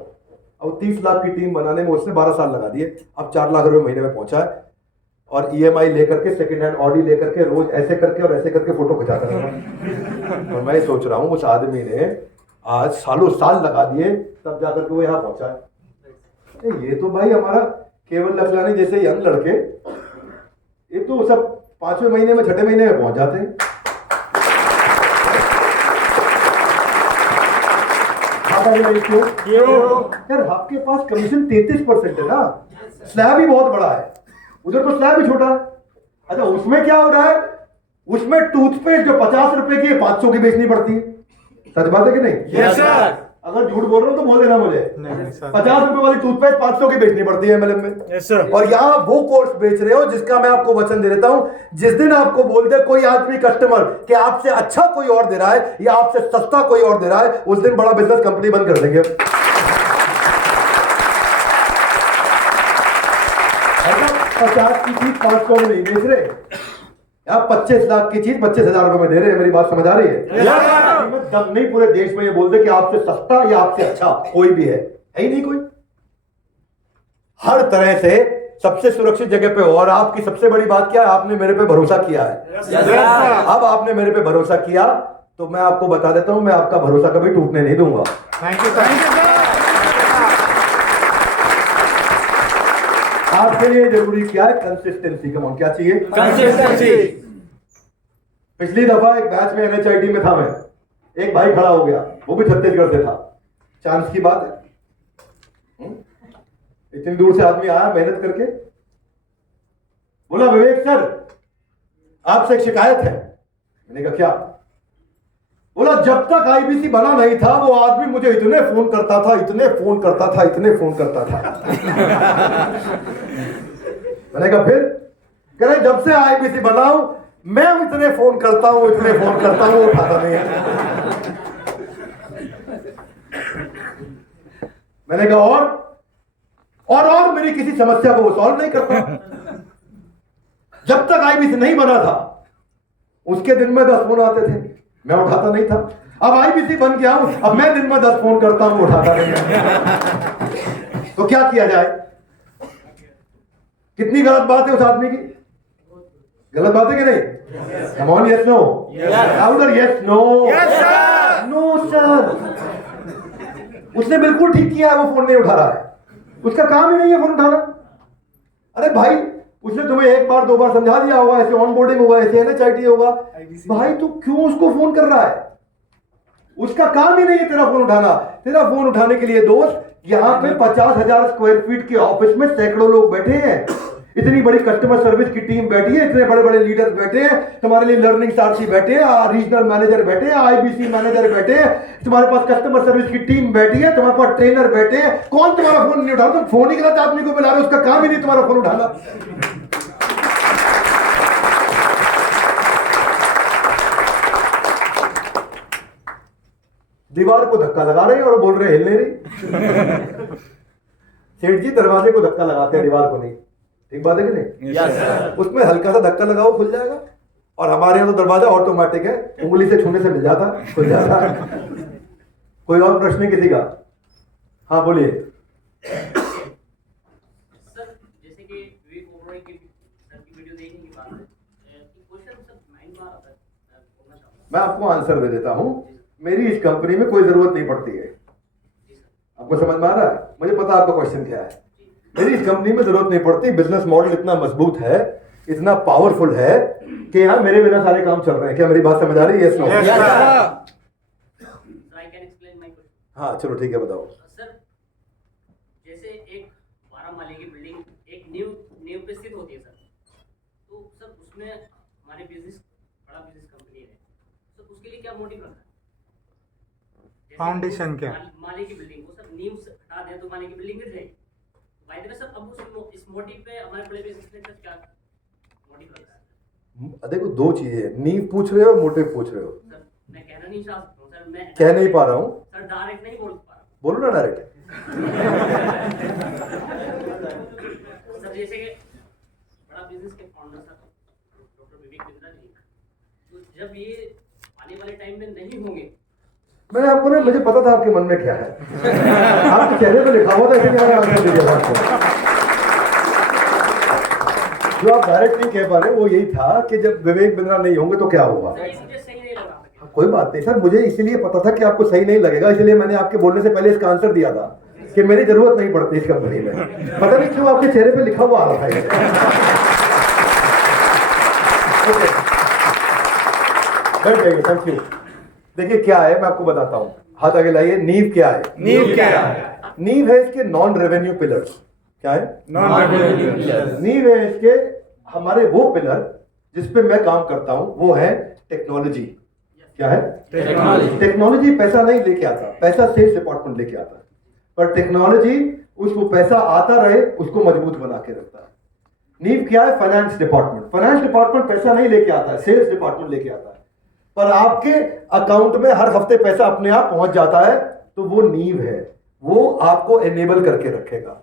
अब 30 लाख की टीम बनाने में उसने 12 साल लगा दिए, अब 4 लाख रुपए महीने में पहुंचा है, और ईएमआई लेकर के सेकंड हैंड ऑडी लेकर के रोज ऐसे करके और ऐसे करके फोटो खिंचाता रहा। और मैं सोच रहा हूँ उस आदमी ने आज सालों साल लगा दिए तब जाकर के वो यहाँ पहुंचा है। ये तो भाई हमारा केवल लखलानी जैसे यंग लड़के, ये तो सब 5वें महीने में 6ठे महीने में पहुंच जाते हैं। यार आपके पास कमीशन 33% है ना, स्लैब ही बहुत बड़ा है, उधर तो स्लैब ही छोटा है। अच्छा उसमें क्या हो रहा है, उसमें टूथपेस्ट जो 50 रुपए की 500 की बेचनी पड़ती है। सच बात है कि नहीं? Yes sir. अगर झूठ बोल रहा हूं तो बोल देना मुझे। नहीं सर। 50 रुपए वाली टूथपेस्ट 500 की बेचनी पड़ती है एमएलएम में। Yes sir. और यहाँ वो कोर्स बेच रहे हो जिसका मैं आपको वचन दे देता हूं, जिस दिन आपको बोल दे कोई आदमी कस्टमर कि आपसे अच्छा कोई और दे रहा है या आपसे सस्ता कोई और दे रहा है, उस दिन बड़ा बिजनेस कंपनी बंद कर देंगे। 50 की चीज 500 में नहीं बेच रहे, आप 25 लाख की चीज 25,000 रुपए में दे रहे हैं। मेरी बात समझ आ रही है? दम नहीं पूरे देश में ये बोल दे कि आपसे सस्ता या आपसे अच्छा कोई भी है ही नहीं कोई। हर तरह से सबसे सुरक्षित जगह पे हो। और आपकी सबसे बड़ी बात क्या है, आपने मेरे पे भरोसा किया है। अब आपने मेरे पे भरोसा किया तो मैं आपको बता देता हूं, मैं आपका भरोसा कभी टूटने नहीं दूंगा। Thank you sir. आपके लिए जरूरी क्या है? कंसिस्टेंसी। कम क्या चाहिए? कंसिस्टेंसी। पिछली दफा एक बैच में एनएचआईटी में था मैं, एक भाई खड़ा हो गया, वो भी छत्तीसगढ़ से था। चांस की बात है, इतनी दूर से आदमी आया मेहनत करके, बोला विवेक सर आपसे एक शिकायत है। मैंने कहा क्या? बोला जब तक आईबीसी बना नहीं था वो आदमी मुझे इतने फोन करता था, इतने फोन करता था, इतने फोन करता था। मैंने कहा फिर? कह रहे जब से आईबीसी बनाऊं मैं इतने फोन करता हूं, इतने फोन करता हूं, उठाता नहीं है। मैंने कहा और मेरी किसी समस्या को वो सॉल्व नहीं करता। जब तक आईबीसी नहीं बना था उसके दिन में 10 फोन आते थे, मैं उठाता नहीं था। अब आईबीसी बन गया हूं, अब मैं दिन में 10 फोन करता हूं, उठाता नहीं है। तो क्या किया जाए? कितनी गलत बात है उस आदमी की? गलत बात है कि नहीं? Come on, yes, no. Louder, yes, no. No, sir. उसने बिल्कुल ठीक किया है, वो फोन नहीं उठा रहा है, उसका काम ही नहीं है फोन उठाना। अरे भाई उसने तुम्हें एक बार 2 बार समझा दिया होगा, ऐसे ऑनबोर्डिंग होगा, ऐसे एनएचआईटी होगा, भाई तू क्यों उसको फोन कर रहा है? उसका काम ही नहीं है तेरा फोन उठाना। तेरा फोन उठाने के लिए दोस्त यहाँ पे 50,000 स्क्वायर फीट के ऑफिस में सैकड़ों लोग बैठे हैं, इतनी बड़ी कस्टमर सर्विस की टीम बैठी है, इतने बड़े बड़े लीडर्स बैठे हैं, तुम्हारे लिए लर्निंग सारथी बैठे हैं, रीजनल मैनेजर बैठे हैं, आईबीसी मैनेजर बैठे हैं, तुम्हारे पास कस्टमर सर्विस की टीम बैठी है, तुम्हारे पास ट्रेनर बैठे हैं। कौन तुम्हारा फोन नहीं उठा रहा? तुम फोन ही गलत आदमी को बुला रहे हो, उसका काम ही नहीं तुम्हारा फोन उठाना। दीवार को धक्का लगा रहे हैं और बोल रहे हिल नहीं रही। सेठ जी दरवाजे को धक्का लगाते हैं, दीवार को नहीं। ठीक बात है कि नहीं? यस। उसमें हल्का सा धक्का लगाओ खुल जाएगा। और हमारे यहाँ तो दरवाजा ऑटोमेटिक है, उंगली से छूने से मिल जाता, खुल जाता। कोई और प्रश्न है किसी का? हाँ बोलिए। सर जैसे कि विवेक ओबरॉय की सर की वीडियो देखने की बात है, क्वेश्चन सर माइंड में आता है, बोलना चाहूँगा। मैं आपको आंसर दे देता हूँ। मेरी इस कंपनी में कोई जरूरत नहीं पड़ती है। आपको समझ में आ रहा है? मुझे पता आपका क्वेश्चन क्या है। मेरी इस कंपनी में जरूरत नहीं पड़ती। बिजनेस मॉडल इतना मजबूत है, इतना पावरफुल है कि यहाँ मेरे बिना सारे काम चल रहे हैं। क्या मेरी बात समझ आ रही है? Sir I can explain my question. हाँ चलो ठीक है बताओ। सर जैसे एक 12 माले की बिल्डिंग एक नींव पे स्थित होती है सर, तो सर उसमें हमारे बड़ा बिजनेस कंपनी है, सर उसके लिए क्या मोटिव रखा है? जैसे फाउंडेशन क्या? माले की बिल्डिंग को सर नींव से हटा दे तो माले की बिल्डिंग गिर जाएगी। बाय द वे सर अब इस मोटिव पे हमारे बड़े बिजनेस में क्या मोटिव रखा है? देखो दो चीजें, नींव पूछ रहे हो, मोटिव पूछ रहे हो। सर मैं कहना नहीं चाहता हूँ सर, मैं कह नहीं पा रहा हूँ, सर डायरेक्ट नहीं बोल पा रहा बोलो ना डायरेक्ट। सर जैसे कि बड़ा बिजनेस के founder sir doctor Vivek Bindra ji, तो जब ये आने वाले टाइम में नहीं होंगे मैंने आपको ना, मुझे पता था आपके मन में क्या है। आपके चेहरे पे लिखा हुआ था, इसलिए मैंने आंसर दे दिया आपको। जो आप डायरेक्ट नहीं कह पा रहे वो यही था कि जब विवेक बिंद्रा नहीं होंगे तो क्या होगा। सर ये मुझे सही नहीं लगा। कोई बात नहीं सर, मुझे इसीलिए पता था कि आपको सही नहीं लगेगा, इसलिए मैंने आपके बोलने से पहले इसका आंसर दिया था कि मेरी जरूरत नहीं पड़ती इस कंपनी में। पता नहीं क्यों आपके चेहरे पे लिखा हुआ आ रहा था ये। ओके, बैठ जाइए, थैंक यू। देखिए क्या है, मैं आपको बताता हूँ। हाथ आगे लाइए। नींव क्या है? नींव क्या है? नींव है इसके नॉन रेवेन्यू पिलर्स। क्या है? Non revenue. नींव है इसके हमारे वो पिलर जिस पे मैं काम करता हूं, वो है टेक्नोलॉजी। क्या है? टेक्नोलॉजी। टेक्नोलॉजी पैसा नहीं लेके आता, पैसा सेल्स डिपार्टमेंट लेके आता है, पर टेक्नोलॉजी उसको पैसा आता रहे उसको मजबूत बना के रखता है। नींव क्या है? Finance department. फाइनेंस डिपार्टमेंट पैसा नहीं लेके आता है, सेल्स डिपार्टमेंट लेके आता है, पर आपके अकाउंट में हर हफ्ते पैसा अपने आप पहुंच जाता है, तो वो नींव है, वो आपको एनेबल करके रखेगा।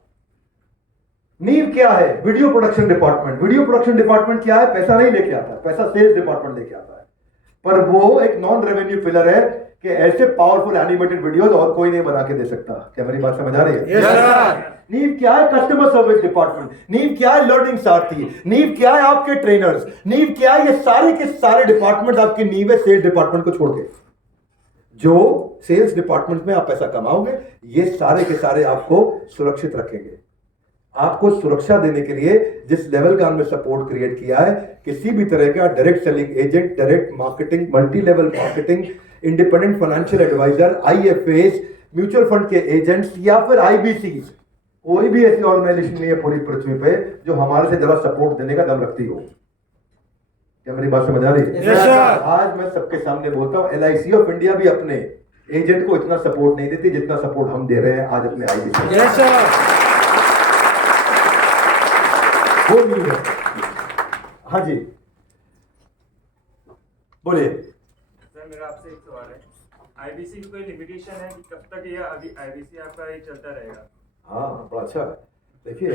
नींव क्या है? Video production department. Video production department क्या है? पैसा नहीं लेके आता, पैसा सेल्स डिपार्टमेंट लेके आता है, पर वो एक नॉन रेवेन्यू पिलर है कि ऐसे पावरफुल एनिमेटेड वीडियोस और कोई नहीं बना के दे सकता। क्या मेरी बात समझ आ रही है? Yes sir. नींव क्या है? Customer service department. नींव क्या है? लर्निंग सारथी। नींव क्या है? आपके ट्रेनर्स। नींव क्या है? ये सारे के सारे डिपार्टमेंट आपकी नींव है, सेल्स डिपार्टमेंट को छोड़ के। जो सेल्स डिपार्टमेंट में आप पैसा कमाओगे, ये सारे के सारे आपको सुरक्षित रखेंगे। आपको सुरक्षा देने के लिए जिस लेवल का हमने सपोर्ट क्रिएट किया है, किसी भी तरह का direct selling agent, direct marketing, multi level marketing, independent financial advisor, IFS, mutual fund के एजेंट्स या फिर आईबीसीज, कोई भी ऐसी ऑर्गेनाइजेशन नहीं है पूरी पृथ्वी पे जो हमारे से जरा सपोर्ट देने का दम रखती हो। क्या मेरी बात समझ आ रही है? Yes, sir. आज मैं सबके सामने बोलता हूँ, LIC ऑफ इंडिया भी अपने एजेंट को इतना सपोर्ट नहीं देती जितना सपोर्ट हम दे रहे हैं आज अपने आईबीसी। Yes sir. वो नहीं है। हाँ जी, बोलिए। सर मेरा आपसे एक सवाल है, आईबीसी की कोई लिमिटेशन है कि कब तक ये अभी आईबीसी आपका ये चलता रहेगा? हाँ, बड़ा अच्छा है। देखिए,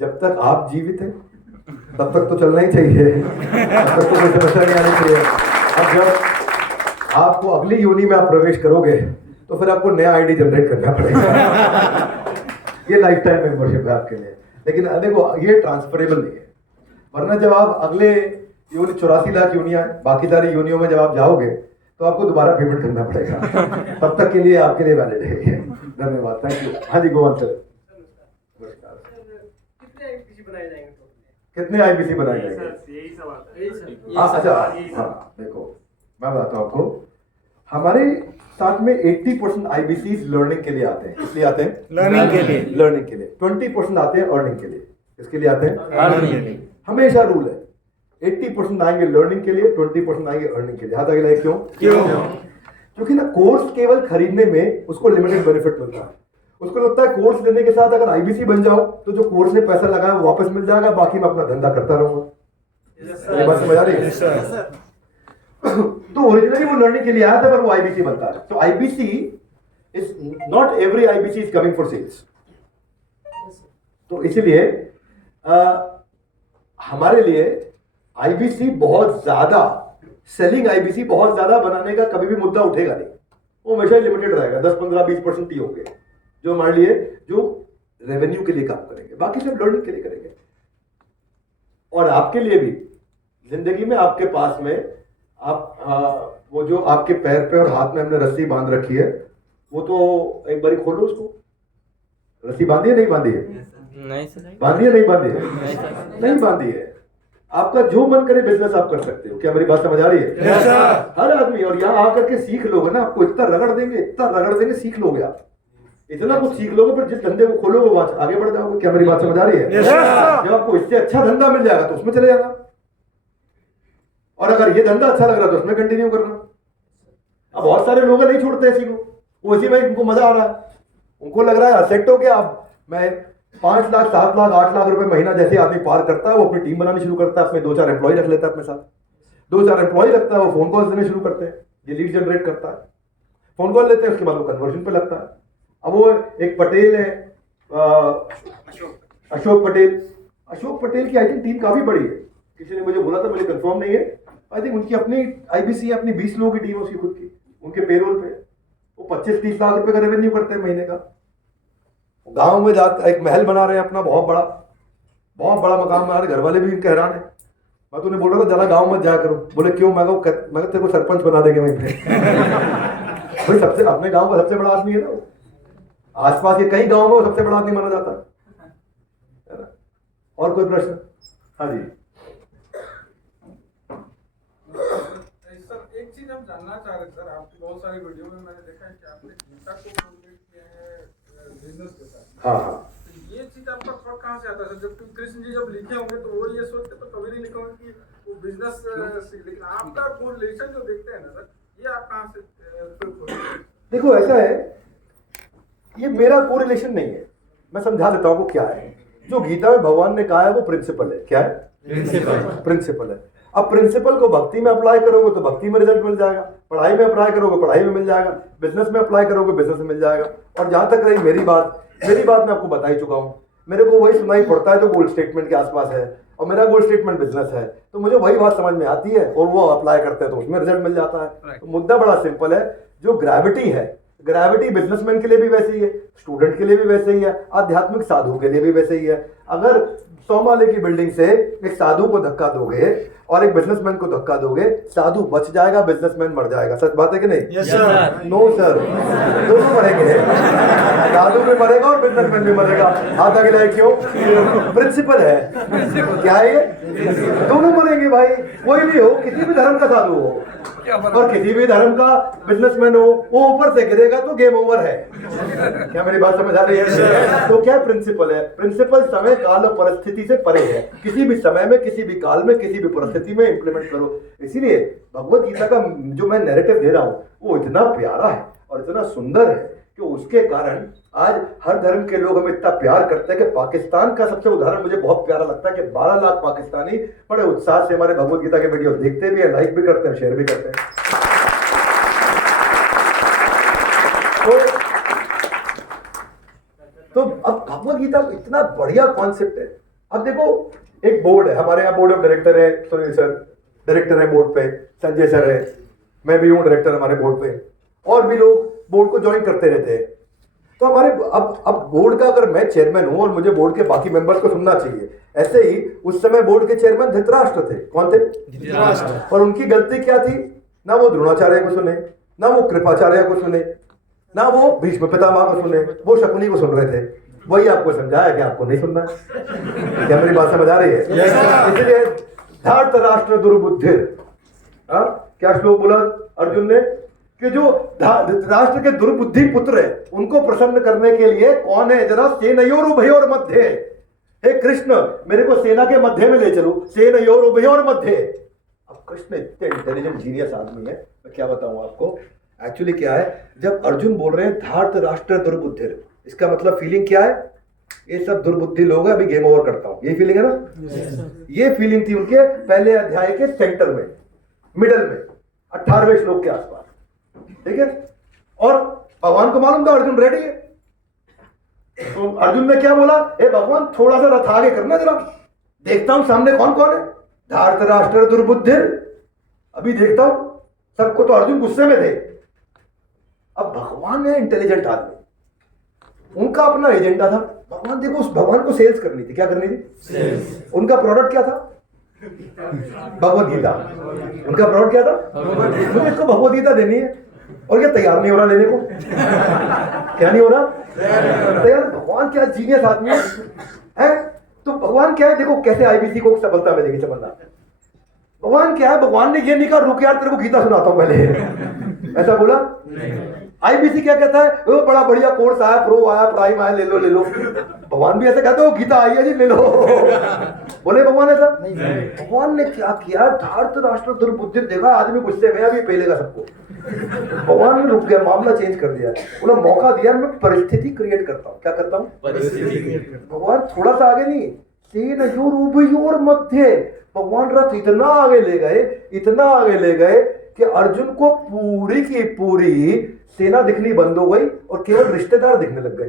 जब तक आप जीवित हैं तब तक तो चलना ही चाहिए, तब तक तो कोई समस्या नहीं आनी चाहिए। अब जब आपको अगली योनि में आप प्रवेश करोगे तो फिर आपको नया आईडी जनरेट करना पड़ेगा। ये लाइफ टाइम मेंबरशिप है आपके लिए, लेकिन देखो ये ट्रांसफरेबल नहीं है। वरना जब आप अगले योनि 84 लाख योनियां, बाकी सारी योनियों में जब आप जाओगे तो आपको दोबारा पेमेंट करना पड़ेगा। तब तक के लिए आपके लिए वैलिड है ये। धन्यवाद, थैंक यू। हाँ जी, गोवन सर। कितने आईपीसी बनाए जाएंगे टोटल? कितने आईबीसी बनाए यही जाएंगे? सर, यही सवाल था। यही सर। हाँ, अच्छा, यही हाँ, देखो मैं बताता हूँ आपको, हमारे साथ में 80% आईबीसीज लर्निंग के लिए आते हैं। किस लिए आते हैं? लर्निंग के लिए। लर्निंग के लिए। 20% आते हैं अर्निंग के लिए। किसके लिए आते हैं? अर्निंग के लिए। हमेशा रूल है, 80% आएंगे लर्निंग के लिए, 20% आएंगे अर्निंग के लिए। हाथ आगे लाइए। क्यों? क्योंकि ना कोर्स केवल खरीदने में उसको लिमिटेड बेनिफिट मिलता है। उसको लगता है कोर्स लेने के साथ अगर आईबीसी बन जाओ तो जो कोर्स ने पैसा लगाया वो वापस मिल जाएगा, बाकी मैं अपना धंधा करता रहूंगा। ये बात समझ आ रही है? Yes sir. तो ओरिजिनली वो लर्निंग के लिए आया था, पर वो आईबीसी बनता है। तो IBC is not every IBC is coming for sales. तो इसीलिए हमारे लिए आईबीसी बहुत ज्यादा, सेलिंग आईबीसी बहुत ज्यादा बनाने का कभी भी मुद्दा उठेगा नहीं। वो हमेशा लिमिटेड रहेगा, 10, 15, 20% ही होंगे जो हमारे लिए जो रेवेन्यू के लिए काम करेंगे, बाकी सब लर्निंग के लिए करेंगे। और आपके लिए भी जिंदगी में आपके पास में आप वो जो आपके पैर पे और हाथ में हमने रस्सी बांध रखी है, वो तो एक बारी खोलो उसको। रस्सी बांधी है नहीं बांधी है? नहीं सर। बांधी है नहीं बांधी है? नहीं बांधी है। आपका जो मन करे बिजनेस आप कर सकते हो। क्या मेरी बात समझ आ रही है? Yes sir. हर आदमी, और यहाँ आकर के सीख लोगे ना, आपको इतना रगड़ देंगे, इतना रगड़ देंगे, सीख लोगे आप, इतना कुछ सीख लोगे, फिर जिस धंधे को खोलोगे वहां आगे बढ़ जाओगे। क्या मेरी बात समझ आ रही है? Yes sir. जब आपको इससे अच्छा धंधा मिल जाएगा तो उसमें चले जाना, और अगर ये धंधा अच्छा लग रहा है तो उसमें कंटिन्यू करना। अब बहुत सारे लोग नहीं छोड़ते इसी को, वो इसी में उनको मजा आ रहा है, उनको लग रहा है सेट हो गया, अब मैं 5 लाख 7 लाख 8 लाख रुपए महीना जैसे आदमी पार करता है, वो अपनी टीम बनानी शुरू करता है, अपने 2-4 एम्प्लॉय रख लेता है अपने साथ, 2-4 एम्प्लॉय रखता है, वो फोन कॉल देने शुरू करते हैं, ये लीड जनरेट करता है, फोन कॉल लेते हैं, उसके बाद वो कन्वर्जन पे लगता है। अब वो एक पटेल है, अशोक पटेल की आई थिंक टीम काफी बड़ी है, किसी ने मुझे बोला था, मुझे कंफर्म नहीं है, आई थिंक उनकी अपनी आईबीसी अपनी 20 लोगों की टीम है उसकी खुद की, उनके पेरोल पे, वो 25-30 लाख रुपए का रेवेन्यू करते हैं महीने का। गांव में जाते एक महल बना रहे हैं अपना, बहुत बड़ा मकान बना रहे, घर वाले भी इनके हैरान है। मैं तो उन्हें बोल रहा था जरा गांव मत जाया करो। बोले क्यों? मैं तेरे को सरपंच बना देंगे वहीं पे। भाई सबसे अपने गांव का सबसे बड़ा आदमी है ना वो। आसपास के कई गांव में वो सबसे बड़ा आदमी माना जाता है ना। और कोई प्रश्न? हाँ जी सर, एक चीज हम जानना चाह रहे थे सर, आपकी बहुत सारी वीडियो में मैंने देखा है कि आपने गीता को कोरिलेट किया है बिजनेस के साथ। हाँ। तो ये चीज आपका थॉट कहाँ से आता है सर? जब कृष्ण जी जब लिखे होंगे तो वो ये सोचते तो कभी नहीं लिखे होंगे कि वो बिजनेस से, लेकिन आपका कोरिलेशन जो देखते हैं ना सर, ये आप कहाँ से proof होते हैं? देखो ऐसा है, ये मेरा कोरिलेशन नहीं है, मैं समझा देता हूँ वो क्या है। जो गीता में भगवान ने कहा है वो प्रिंसिपल है। क्या है? प्रिंसिपल है। अब प्रिंसिपल को भक्ति में अप्लाई करोगे तो भक्ति में रिजल्ट मिल जाएगा, पढ़ाई में अप्लाई करोगे पढ़ाई में मिल जाएगा, बिजनेस में अप्लाई करोगे बिजनेस में मिल जाएगा। और जहां तक रही मेरी बात मैं आपको बता ही चुका हूँ। मेरे को वही सुनाई पड़ता है जो गोल स्टेटमेंट के आसपास है, और मेरा गोल स्टेटमेंट बिजनेस है, तो मुझे वही बात समझ में आती है और वो अप्लाई करते हैं तो उसमें रिजल्ट मिल जाता है। तो मुद्दा बड़ा सिंपल है। जो ग्रेविटी है, ग्रेविटी बिजनेसमैन के लिए भी वैसे ही है, स्टूडेंट के लिए भी वैसे ही है, आध्यात्मिक साधु के लिए भी वैसे ही है। अगर 100 माले की बिल्डिंग से एक साधु को धक्का दोगे और एक बिजनेसमैन को धक्का दोगे, साधु बच जाएगा, बिजनेसमैन मर जाएगा। सच बात है कि नहीं? Yes sir. नो सर, दोनों मरेंगे, साधु भी मरेगा और बिजनेसमैन भी मरेगा। हाथ आगे लाए क्यों? प्रिंसिपल है। क्या है ये? दोनों मरेंगे भाई। कोई भी हो, किसी भी धर्म का साधु हो और किसी भी धर्म का बिजनेसमैन हो, वो ऊपर से गिरेगा तो गेम ओवर है। क्या मेरी बात समझ आ रही है? तो क्या प्रिंसिपल है? प्रिंसिपल समय काल और परिस्थिति से परे है। किसी भी समय में, किसी भी काल में, किसी भी परिस्थिति में इंप्लीमेंट करो। इसीलिए भगवत गीता का जो मैं नैरेटिव दे रहा हूँ वो इतना प्यारा है और इतना सुंदर है कि उसके कारण आज हर धर्म के लोग हमें इतना प्यार करते हैं कि पाकिस्तान का सबसे उदाहरण मुझे बहुत प्यारा लगता है कि 12 लाख पाकिस्तानी बड़े उत्साह से हमारे भगवत गीता के वीडियो देखते भी हैं, लाइक भी करते हैं, शेयर भी करते हैं। तो अब भगवत गीता इतना बढ़िया कॉन्सेप्ट है। अब देखो एक बोर्ड है, हमारे यहाँ बोर्ड ऑफ डायरेक्टर है, सुनील सर डायरेक्टर है बोर्ड पे, संजय सर है, मैं भी हूँ डायरेक्टर हमारे बोर्ड पे, और भी लोग बोर्ड को ज्वाइन करते रहते हैं। तो हमारे अब बोर्ड का अगर मैं चेयरमैन हूं और मुझे बोर्ड के बाकी मेंबर्स को सुनना चाहिए। ऐसे ही उस समय बोर्ड के चेयरमैन धृतराष्ट्र थे। कौन थे? धृतराष्ट्र। और उनकी गलती क्या थी? ना वो द्रोणाचार्य को सुने, ना वो कृपाचार्य को सुने, ना वो भीष्म पितामह को सुने, वो शकुनी को सुन रहे थे। वही आपको समझाया कि आपको नहीं सुनना है। क्या मेरी बात समझ आ रही है? इसलिए धृतराष्ट्र दुर्बुद्धि, क्या श्लोक बोला अर्जुन ने कि जो धृतराष्ट्र के दुर्बुद्धि पुत्र है उनको प्रसन्न करने के लिए कौन है? जरा सेनयोर उभयोर मध्य, हे कृष्ण मेरे को सेना के मध्य में ले चलो, सेनयोर उभयोर मध्य। अब कृष्ण इतने इंटेलिजेंट जीनियस आदमी है, मैं क्या बताऊं आपको। एक्चुअली क्या है, जब अर्जुन बोल रहे हैं धृतराष्ट्र दुर्बुद्धि, इसका मतलब फीलिंग क्या है? ये सब दुर्बुद्धि लोग हैं, अभी गेम ओवर करता हूं, ये फीलिंग है ना। ये फीलिंग थी उनके पहले अध्याय के सेंटर में, मिडल में, 18वें श्लोक के आसपास। ठीक है। और भगवान को मालूम था अर्जुन रेडी है, तो अर्जुन ने क्या बोला? ए भगवान थोड़ा सा रथ आगे करना, जरा देखता हूं सामने कौन कौन है। धृतराष्ट्र दुर्बुद्धि, अभी देखता हूं। सबको तो अर्जुन गुस्से में थे। अब भगवान है इंटेलिजेंट आदमी, उनका अपना एजेंडा था। भगवान देखो, उस भगवान को सेल्स करनी थी। क्या करनी थी? उनका प्रोडक्ट क्या था? भगवत गीता। उनका प्रोडक्ट क्या था? मुझे इसको भगवत गीता देनी है, और क्या तैयार नहीं हो रहा लेने को? क्या नहीं हो रहा? तैयार। भगवान क्या जीनियस आदमी है। तो भगवान क्या है, देखो कैसे आईबीसी को सफलता मिलेगी। समझना भगवान क्या है। भगवान ने ये नहीं कहा रुक यार तेरे को गीता सुनाता हूं पहले, ऐसा बोला? आईबीसी क्या कहता है? वो बड़ा बढ़िया कोर्स आया, प्रो आया, प्राइम आया, ले लो। भगवान भी ऐसा कहते हो, गीता आई है जी ले लो। बोले भगवान ऐसा? भगवान ने क्या किया? धृतराष्ट्र दुर्बुद्धि, देखा आदमी गुस्से में अभी पहलेगा सबको। भगवान ने रुक गया, मामला चेंज कर दिया, उन्हें मौका दिया, मैं परिस्थिति क्रिएट करता हूँ। क्या करता हूँ? भगवान थोड़ा सा आगे नहीं, सेनयोर उभयोर मध्य। भगवान रथ इतना आगे ले गए कि अर्जुन को पूरी की पूरी सेना दिखनी बंद हो गई और केवल रिश्तेदार दिखने लग गए।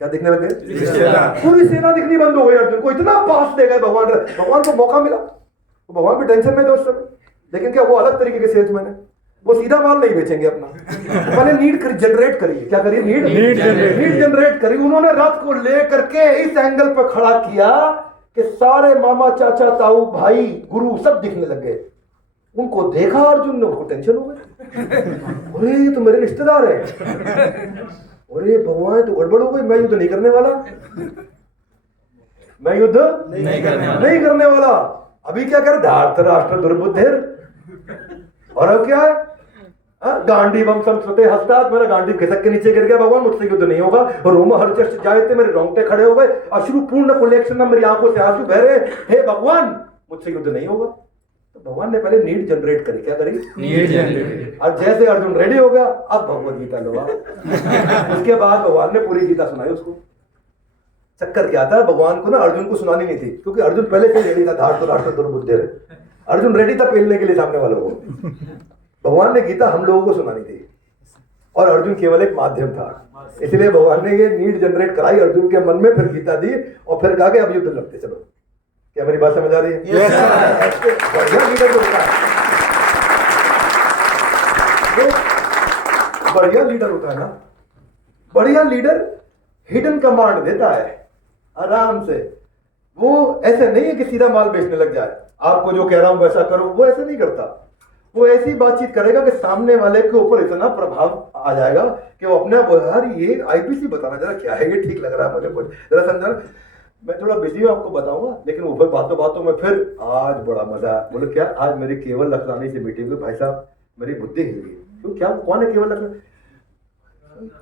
क्या दिखने लग गए? रिश्तेदार। पूरी सेना दिखनी बंद हो गई अर्जुन को, इतना पास दे गए भगवान को मौका मिला। तो भगवान भी टेंशन में थे उस समय, लेकिन क्या वो अलग तरीके के सेल्समैन है। वो सीधा माल नहीं बेचेंगे अपना, पहले नीड जनरेट करिए। क्या करिए? नीड जनरेट करिए। उन्होंने रथ को लेकर के इस एंगल पर खड़ा किया कि सारे मामा चाचा ताऊ भाई गुरु सब दिखने लग गए। उनको देखा अर्जुन ने, उनको टेंशन हो गई, अरे ये तो मेरे रिश्तेदार है, अरे भगवान तो गड़बड़ हो गई, मैं युद्ध नहीं करने वाला, मैं युद्ध नहीं करने वाला। अभी क्या कर, धार्तराष्ट्र दुर्बुद्धिर, और अब क्या है, गांडीवम संस्कृते हस्तात्, मेरा गांडीव खिसक के नीचे गिर गया, भगवान मुझसे युद्ध नहीं होगा। रोम हर्षश्च जायते, मेरे रोंगटे खड़े हो गए, अश्रु पूर्ण कुलेक्षण, मेरी आंखों से आंसू बह रहे, हे भगवान मुझसे युद्ध नहीं होगा। तो भगवान ने पहले नीड जनरेट करी। क्या करी? Need generate. और जैसे अर्जुन रेडी हो गया, अब भगवत गीता लो आप। उसके बाद भगवान ने पूरी गीता सुनाई उसको। चक्कर क्या था, भगवान को ना अर्जुन को सुनानी नहीं थी, क्योंकि अर्जुन पहले से रेडी था, धार्तराष्ट्र दुर्बुद्धिर, अर्जुन रेडी था पेलने के लिए सामने वालों को। भगवान ने गीता हम लोगों को सुनानी थी, और अर्जुन केवल एक माध्यम था। इसलिए भगवान ने ये नीड जनरेट कराई अर्जुन के मन में, फिर गीता दी, और फिर कहा कि अब युद्ध लड़ते चलो। क्या मेरी बात समझ आ रही है? बढ़िया लीडर होता है, बढ़िया लीडर होता है ना, बढ़िया लीडर हिडन कमांड देता है आराम से। वो ऐसे नहीं है कि सीधा माल बेचने लग जाए, आपको जो कह रहा हूं वैसा करो, वो ऐसे नहीं करता। वो ऐसी बातचीत करेगा कि सामने वाले के ऊपर इतना प्रभाव आ जाएगा कि वो अपने आप, यार ये आईपीसी बताना जरा क्या है, ये ठीक लग रहा है मुझे, कुछ जरा समझाना। मैं थोड़ा बिजी हूँ, आपको बताऊंगा, लेकिन ऊपर बातों बातों में फिर आज बड़ा मजा है। बोले क्या, आज मेरी केवल लखरानी से मीटिंग हुई, भाई साहब मेरी बुद्धि हिल गई। क्यों, क्या, कौन है केवल लखरानी?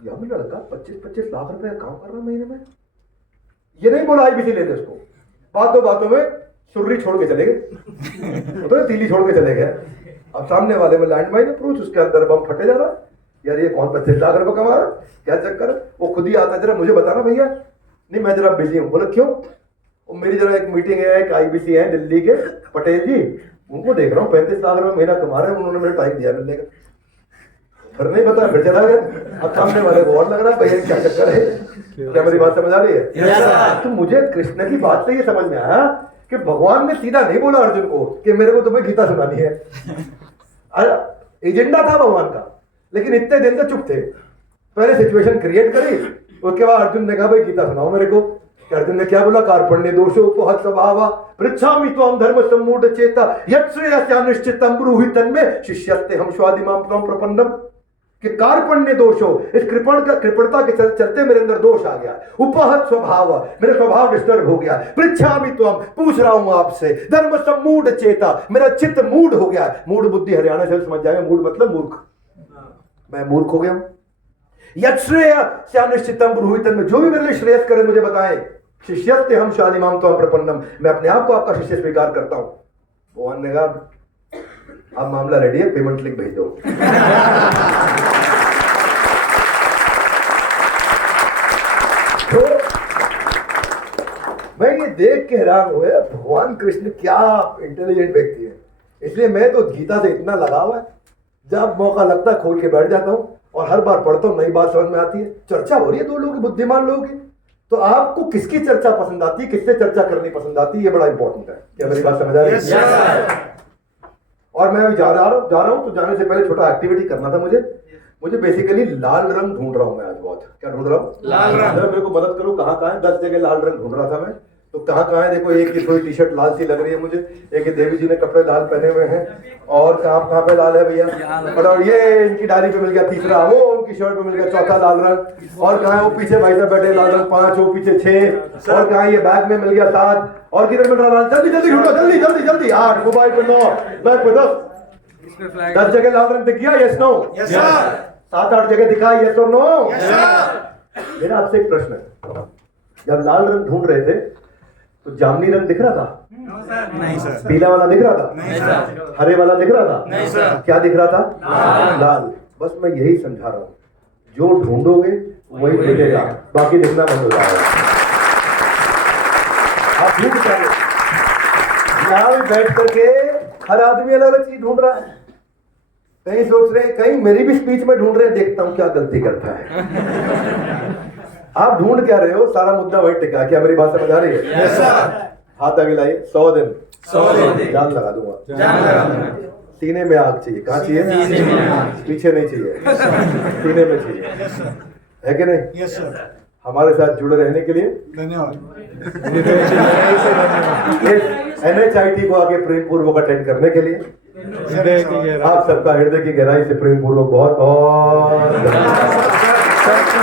यह लड़का 25-25 लाख रुपए काम कर रहा है महीने में। ये नहीं बोला आईपीसी ले ले उसको, बातों बातों में सुर्री छोड़ के चले गए, तो तीली छोड़ के चले गए। अब सामने वाले में लैंड माइन अप्रोच, उसके अंदर बम फटे जा रहा है, यार ये कौन 25 लाख रुपए कमा रहा है, क्या चक्कर है? वो खुद ही आता है, जरा मुझे बताना भैया। नहीं मैं जरा बिजी हूँ। बोले क्यों? वो मेरी जरा एक मीटिंग है, एक आईबीसी है दिल्ली के पटेल जी, उनको देख रहा हूँ 35 लाख रुपए महीना कमा रहे हैं, उन्होंने मेरा टाइम दिया मिलने का, फिर नहीं पता, फिर चला गया। अब सामने वाले को और लग रहा है भैया क्या चक्कर है। क्या मेरी बात समझ आ रही है? तो मुझे कृष्ण की बात से ये समझ में आया कि भगवान ने सीधा नहीं बोला अर्जुन को कि मेरे को तुम्हें गीता सुनानी है। एजेंडा था भगवान का, लेकिन इतने दिन से चुप थे। पहले सिचुएशन क्रिएट करी, उसके बाद अर्जुन ने कहा भाई गीता सुनाओ मेरे को। अर्जुन ने क्या बोला? कार्पण्य दोषो उपहत स्वभावा पृच्छामि त्वां धर्म सम्मूढ़ चेता यच्छ्रेयस्या निश्चितं ब्रूहि तन्मे शिष्यस्ते हम स्वादिमां त्वां प्रपन्नम। कि कार्पण्य दोषो, इस कृपणता के चलते मेरे अंदर दोष आ गया, उपहत स्वभाव, मेरा स्वभाव डिस्टर्ब हो गया, पृच्छामि त्वां, पूछ रहा हूं आपसे, धर्म सम्मूढ़ चेता, मेरा चित्त मूढ़ हो गया। मूढ़ बुद्धि हरियाणा से समझ जाएंगे, मूढ़ मतलब मूर्ख, मैं मूर्ख हो गया हूं। यच्छ्रेयस्यानिश्चितं ब्रूहि तन्मे, जो भी मेरे लिए श्रेयस करे मुझे बताएं। शिष्यस्ते हम शादिमां त्वां प्रपन्नम, मैं अपने आप को आपका शिष्य स्वीकार करता हूं। भगवान ने कहा अब मामला रेडी है, पेमेंट लिंक भेज दो। तो मैं ये देख के हैरान हुए, भगवान कृष्ण क्या इंटेलिजेंट व्यक्ति है। इसलिए मैं तो गीता से इतना लगाव है, जब मौका लगता है खोल के बैठ जाता हूं, और हर बार पढ़ता हूं नई बात समझ में आती है। चर्चा हो रही है दो लोगों की, बुद्धिमान लोगों की, तो आपको किसकी चर्चा पसंद आती है, किससे चर्चा करनी पसंद आती है, ये बड़ा इंपॉर्टेंट है। क्या मेरी बात समझ आ रही है? और मैं अभी जा रहा हूं, तो जाने से पहले छोटा एक्टिविटी करना था मुझे बेसिकली लाल रंग ढूंढ रहा हूं मैं आज बहुत। क्या ढूंढ रहा हूं? लाल रंग। मेरे को मदद करो, कहाँ है? 10 जगह लाल रंग ढूंढ रहा था मैं, तो कहाँ है? देखो एक की थोड़ी टी शर्ट लाल सी लग रही है मुझे, एक देवी जी ने कपड़े लाल पहने हुए हैं, और कहाँ पे लाल है भैया? और ये इनकी डायरी पे मिल गया तीसरा, वो उनकी शर्ट पे मिल गया चौथा लाल रंग, और कहाँ है वो पीछे भाई साहब बैठे लाल रंग 5, वो पीछे 6, और कहाँ ये बैग में मिल गया 7, और किधर मिल रहा लाल? जल्दी ढूंढो, जल्दी 8, मोबाइल पे 9, बैग पे 10 जगह लाल रंग दिख गया? Yes no? 7-8 जगह दिखा? यस और नो? मेरा आपसे एक प्रश्न है, जब लाल रंग ढूंढ रहे थे तो जामनी रंग दिख रहा था? नहीं सर। पीला वाला दिख रहा था? नहीं सर। हरे वाला दिख रहा था? नहीं सर। क्या दिख रहा था? लाल। बस मैं यही समझा रहा हूं, जो ढूंढोगे वही मिलेगा, बाकी दिखना बंद हो जाएगा। आप ढूंढ पाए, यहां भी बैठ करके हर आदमी अलग अलग चीज ढूंढ रहा है। कहीं सोच रहे, कहीं मेरी भी स्पीच में ढूंढ रहे, देखता हूं क्या गलती करता है। आप ढूंढ क्या रहे हो? सारा मुद्दा वही टिका। क्या मेरी बात समझ आ रही है? हाथ आगे लाइए। 100 दिन जान लगा दूंगा। सीने में आग चाहिए, कहाँ चाहिए? सीने में आग। पीछे नहीं चाहिए, सीने में चाहिए, है कि नहीं? यस सर, हमारे साथ जुड़े रहने के लिए धन्यवाद। NHIT को आगे प्रेम पूर्वक अटेंड करने के लिए आप सबका हृदय की गहराई से प्रेम पूर्वक बहुत बहुत धन्यवाद।